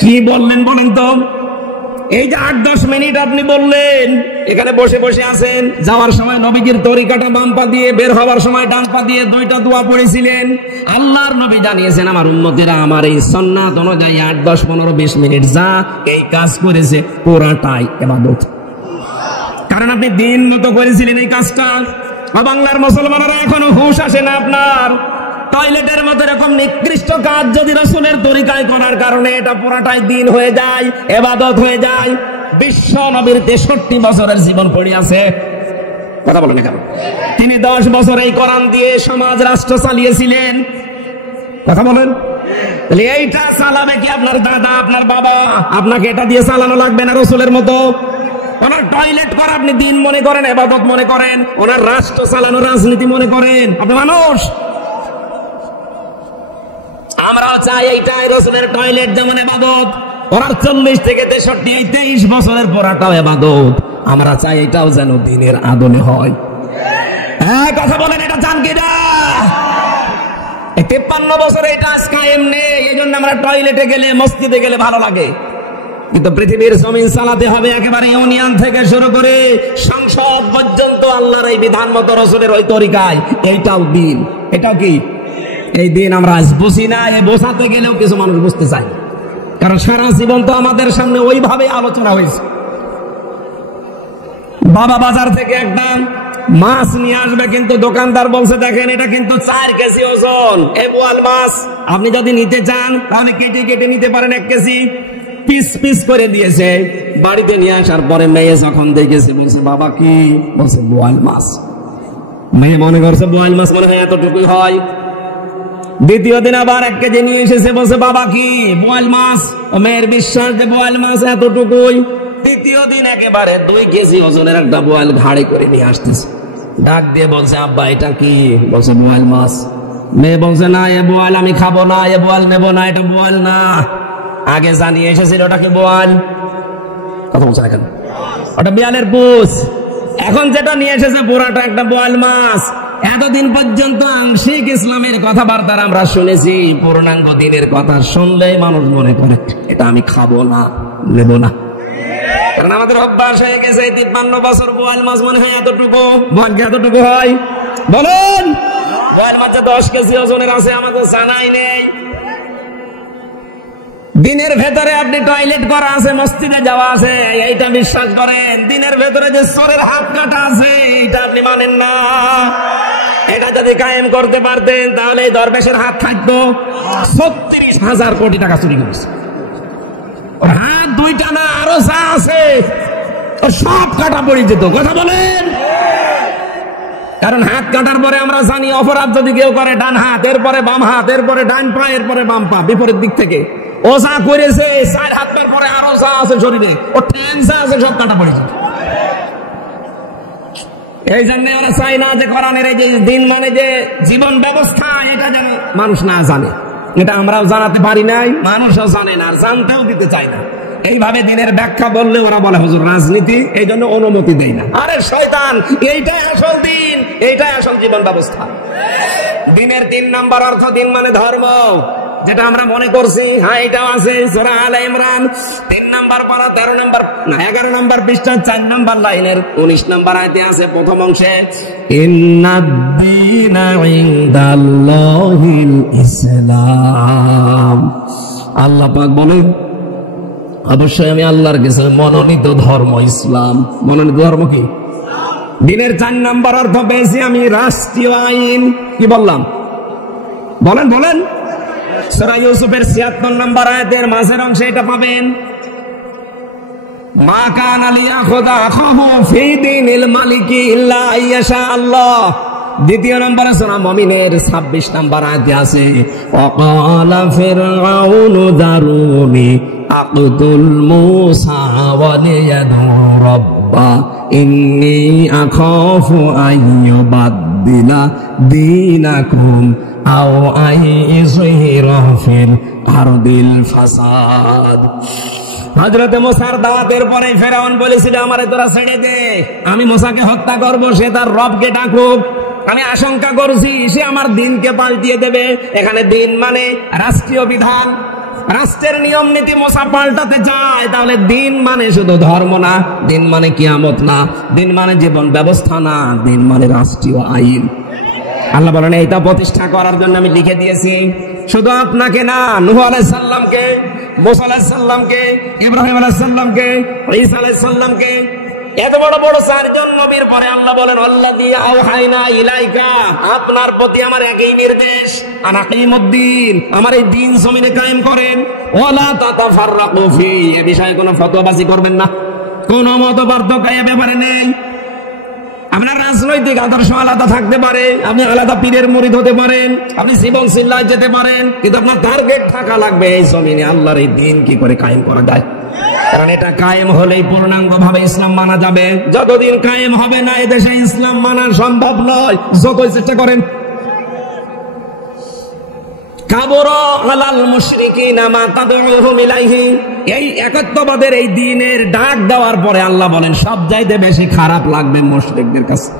কি বললেন বলেন তো? এই যে 8-10 মিনিট আপনি বললেন, এখানে বসে বসে আছেন, যাওয়ার সময় নবীর তরিকাটা বাম পা দিয়ে, বের হওয়ার সময় ডান পা দিয়ে 2টা দোয়া পড়েছিলেন। আল্লাহর নবী জানিয়েছেন আমার উম্মতেরা আমার এই সুন্নাত অনুযায়ী 8, 10, 15, 20 মিনিট যা এই কাজ করেছে পুরাটাই ইবাদত। কারণ আপনি দিন মতো করেছিলেন এই কাজটা। বাংলার মুসলমানেরা এখনো হুঁশ আসে না আপনার। টয়লেটের মতো এরকম নিকৃষ্ট কাজ যদি রাসূলের তরিকায় করার কারণে এটা পুরাটাই দিন হয়ে যায়, ইবাদত হয়ে যায়। বিশ্ব নবীর 63 বছরের জীবন পড়ে আছে, কথা বলেন কেন? তিনি 10 বছর এই কোরআন দিয়ে সমাজ রাষ্ট্র চালিয়েছিলেন, কথা বলেন। তাহলে এইটা চালাবে কি আপনার দাদা, আপনার বাবা? আপনাকে এটা দিয়ে চালানো লাগবে না রাসূলের মতো। ওনার টয়লেট করা আপনি দিন মনে করেন, ইবাদত মনে করেন, ওনার রাষ্ট্র চালানো রাজনীতি মনে করেন। আপনি মানুষ, আমরা চাই এইটাই রাসূলের টয়লেট যেমন ইবাদত, ওনার 40 থেকে 63 এই 23 বছরের পড়াটাও ইবাদত। আমরা চাই এটাও যেন দিনের আদলে হয়। হ্যাঁ, কথা বলেন, এটা চান কিনা? 53 বছরে এটা আজকে এমনি, এই জন্য আমরা টয়লেটে গেলে, মসজিদে গেলে ভালো লাগে। কিন্তু পৃথিবীর জমিন চালাতে হবে একেবারে ইউনিয়ন থেকে শুরু করে সংসদ পর্যন্ত আল্লাহর এই বিধান মতো রাসূলের ওই তরিকায়। এইটাও দিন। এটাও কি এই দিন? আমরা আজ বুঝি না, এই বোঝাতে গেলেও কিছু মানুষ বুঝতে চায়, কারণ সারা জীবন তো আমাদের সামনে ওইভাবে আলোচনা হয়েছে। বাবা বাজার থেকে একটা মাছ নিয়ে আসবে, কিন্তু দোকানদার বলছে দেখেন এটা কিন্তু 4 কেজি ওজন, এই বোয়াল মাছ। আপনি যদি নিতে চান তাহলে কেটে কেটে নিতে পারেন 1 কেজি। পিস পিস করে দিয়েছে। বাড়িতে নিয়ে আসার পরে মেয়ে যখন দেখেছে বলছে বাবা কি? বলছে বোয়াল মাছ। মেয়ে মনে করছে বোয়াল মাছ মনে হয় এতটুকুই হয়। দ্বিতীয় দিন আবার 1 কেজি নিয়ে এসেছে, বলছে বাবা কি? বোয়াল মাছ। ও মেয়ের বিশ্বাস যে বোয়াল মাছ এতটুকুই। তৃতীয় দিন একেবারে 2 কেজি ওজনের একটা বোয়াল ঘাড়ে করে নিয়ে আসতেছে। ডাক দিয়ে বলছে আব্বা এটা কি? বলছে বোয়াল মাছ। মেয়ে বলছে না, এ বোয়াল আমি খাবো না, এ বোয়াল নেবো না, এটা বোয়াল না। আগে জানিয়ে এসেছিল ওটাকে বোয়াল, কথা বলছে না কেন? ওটা বিড়ালের পুষ। এখন যেটা নিয়ে এসেছে পুরাটা একটা বোয়াল মাছ। এতদিন পর্যন্ত আংশিক ইসলামের কথাবার্তা আমরা শুনেছি, পূর্ণাঙ্গ দিনের কথা শুনলেই মানুষ মনে করে এটা আমি খাবো না, নেব না। কারণ আমাদের অভ্যাস হয়ে গেছে 53 বছর বোয়াল মাছ মনে হয় এতটুকু। বোয়াল এতটুকু হয়? বলুন, বোয়াল মাছ 10 কেজি ওজনের আছে, আমাদের জানাই নেই। দিনের ভেতরে আপনি টয়লেট করা আছে, মসজিদে যাওয়া আছে, এইটা বিশ্বাস করেন। দিনের ভেতরে যে চোরের হাত কাটা আছে এইটা আপনি মানেন না। এটা যদি কায়েম করতে পারতেন তাহলে এই দরবেশের হাত থাকতো। 36,000 কোটি টাকা চুরি করেছে। ওর হাত 2টা না, আরো যা আছে সব কাটা পড়ে যেত, কথা বলেন। কারণ হাত কাটার পরে আমরা জানি অপরাধ যদি কেউ করে ডান হাত, এরপরে বাম হাত, এরপরে ডান পা, এরপরে বাম পা, বিপরীত দিক থেকে। ও যা করেছে 4 হাতের পরে আরো যা আছে শরীরে, ও ঠ্যাং যা আছে সব কাটা পড়েছে। এই জন্য ওরা চাই না যে কোরআনের এই যে দিন মানে যে জীবন ব্যবস্থা, এটা যেন মানুষ না জানে। এটা আমরাও জানাতে পারি নাই, মানুষও জানে না, আর জানতেও দিতে চায় না। এইভাবে দিনের ব্যাখ্যা বললে ওরা বলে হুজুর রাজনীতি, এই জন্য অনুমতি দেয় না। আরে শয়তান, এইটাই আসল দিন, এইটাই আসল জীবন ব্যবস্থা। দিনের 3 নাম্বার অর্থ, দিন মানে ধর্ম, যেটা আমরা মনে করছি। হ্যাঁ, এটাও আছে সূরা আলে ইমরান 3 নাম্বার পারা 13 নাম্বার না 11 নাম্বার পৃষ্ঠা 4 নাম্বার লাইনের 19 নাম্বার আয়াতে আছে প্রথম অংশে, ইন্নাদ-দীনা ইনদাল্লাহিল ইসলাম। আল্লাহ পাক বলেন অবশ্যই আমি আল্লাহর কাছে মনোনীত ধর্ম ইসলাম। মনোনীত ধর্ম কি? দিনের 4 নাম্বার অর্থ পেয়েছি আমি রাষ্ট্রীয় আইন। কি বললাম? বলেন বলেন। সূরা ইউসুফের 76 নাম্বার আয়াতের মাঝের অংশে এটা পাবেন, মা কানা লিয়াখুযা আখাহু ফি দীনিল মালিকি ইল্লা আইয়াশা আল্লাহ। দ্বিতীয় নম্বরে সূরা মুমিনের 26 নাম্বার আয়াতে আছে, ওয়াকালা ফিরআউনু দারুনি আকতুল মূসা ওয়া লিয়াদু রাব্বা ইন্নী আখাফু আইয়ুবাদদিলা দীনাকুম আও আইয়ুযহিরা ফিল আরদিল ফাসাদ। হযরত মুসার দাওয়াতের পরে ফেরাউন বলেছিল আমারে তোরা ছেড়ে দে, আমি মুসাকে হত্যা করব, সে তার রবকে ডাকুক। আমি আশঙ্কা করছি সে আমার দিনকে পাল্টিয়ে দেবে। এখানে দিন মানে রাষ্ট্রীয় বিধান। রাষ্ট্রের নিয়ম নীতি মোসা পাল্টাতে চায়, তাহলে দিন মানে শুধু ধর্ম না, দিন মানে কিয়ামত না, দিন মানে জীবন ব্যবস্থা না, দিন মানে রাষ্ট্রীয় আইন। আল্লাহ বলেন এইটা প্রতিষ্ঠা করার জন্য আমি লিখে দিয়েছি। শুধু আপনাকে না, নূহ আলাইহিস সালামকে, মুসা আলাইহিস সালামকে, ইব্রাহিম আলাইহিস সালামকে, ঈসা আলাইহিস সালামকে, এত বড় বড় 4 জন নবীর পরে আল্লাহ বলেন আল্লাযী আওহাইনা ইলাইকা, আপনার প্রতি আমার একই নির্দেশ, আন আকিমুদ্দিন, আমার এই দিন জমিনে কায়েম করেন, ওয়ালা তাতাফাররাকু ফি, এই বিষয়ে কোনো ফতোয়াবাজি করবেন না, কোনো মতপার্থক্য এই ব্যাপারে নেই। আপনার রাজনৈতিক আদর্শ আলাদা থাকতে পারে, আপনি আলাদা পীরের মুরিদ হতে পারেন, আপনি শিবং সিল্লায় যেতে পারেন, কিন্তু আপনার টার্গেট থাকা লাগবে এই জমিনে আল্লাহর এই দিন কি করে কায়েম করা যায়। কারণ এটা কায়েম হলেই পূর্ণাঙ্গ ভাবে ইসলাম মানা যাবে। যতদিন কায়েম হবে না এদেশে ইসলাম মানা সম্ভব নয়, যতই চেষ্টা করেন। কাবুরা আলাল মুশরিকিনা মা তাদউহুম ইলাইহি, এই একত্ববাদের এই দ্বীনের ডাক দেওয়ার পরে আল্লাহ বলেন সবচাইতে বেশি খারাপ লাগবে মুশরিকদের কাছে।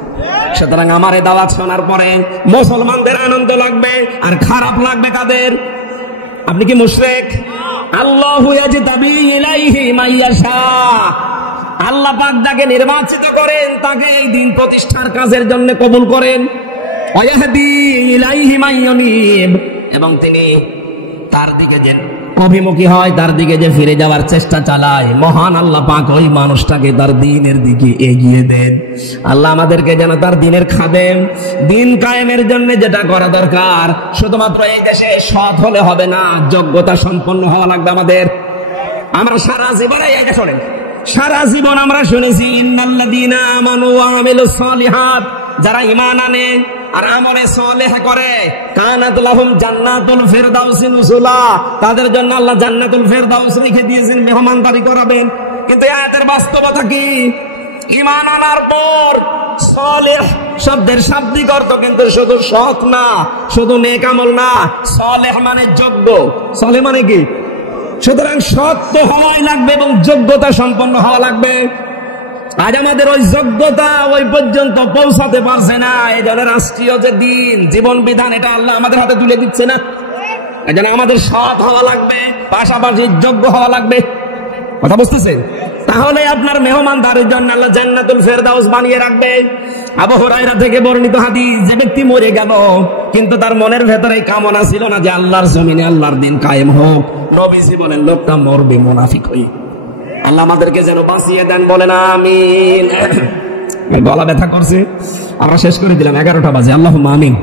সুতরাং আমার এই দাওয়াত শোনার পরে মুসলমানদের আনন্দ লাগবে, আর খারাপ লাগবে কাদের? আপনি কি মুশরিক? আল্লাহু ইয়াজতাবি ইলাইহি মাইয়াশা, আল্লাহ পাক যাকে নির্বাচিত করেন তাকে এই দিন প্রতিষ্ঠার কাজের জন্য কবুল করেন। ওয়াহদি ইলাইহি মাইয়ুনিব, এবং তিনি তার দিকে যে অভিমুখী হয়, তার দিকে যে ফিরে যাওয়ার চেষ্টা চালায়, মহান আল্লাহ পাক ওই মানুষটাকে তার দ্বীনের দিকে এগিয়ে দেন। আল্লাহ আমাদেরকে যেন তার দ্বীনের খাদেম, দ্বীন কায়েমের জন্য যেটা করা দরকার, শুধুমাত্র এই দেশে সৎ হলে হবে না, যোগ্যতা সম্পন্ন হওয়া লাগবে আমাদের। আমরা সারা জীবন এইটা শোনেন, সারা জীবন আমরা শুনেছি ইন্নাল্লাযীনা আমানু ওয়া আমিলুস সালিহাত, যারা ঈমান আনে আর আমলে সালেহ করে, কানাত লাহুম জান্নাতুল ফিরদাউসি নুজুলা, তাদের জন্য আল্লাহ জান্নাতুল ফিরদাউস লিখে দিয়েছেন, মেহমানদারি করাবেন। কিন্তু আয়াতের বাস্তবতা কি? ঈমান আনার পর সালেহ শব্দের শাব্দিক অর্থ কিন্তু শুধু সৎ না, শুধু নেক আমল না, সালেহ মানে যোগ্য। সালেহ মানে কি? সুতরাং সৎ তো হওয়াই লাগবে এবং যোগ্যতা সম্পন্ন হওয়া লাগবে। আজ আমাদের ওই যোগ্যতা ওই পর্যন্ত পৌঁছাতে পারছে না, এই জন্য রাষ্ট্রীয় যে দিন, জীবন বিধান, এটা আল্লাহ আমাদের হাতে তুলে দিচ্ছে না। এই জন্য আমাদের সৎ হওয়া লাগবে, পাশাপাশি যোগ্য হওয়া লাগবে। কথা বুঝতেছেন? তাহলে আপনার মেহমানদারির জন্য আল্লাহ জান্নাতুল ফেরদাউস বানিয়ে রাখবে। আবু হুরায়রা থেকে বর্ণিত হাদিস, যে ব্যক্তি মরে গেল কিন্তু তার মনের ভেতরে কামনা ছিল না যে আল্লাহর জমিনে আল্লাহর দিন কায়েম হোক, নবীজি বলেন লোকটা মরবে মুনাফিক হয়ে। আল্লাহ আমাদেরকে যেন বাঁচিয়ে দেন, বলেন আমিন। গলা ব্যথা করছে, আমরা শেষ করে দিলাম, 11টা বাজে। আল্লাহুম্মা আমিন।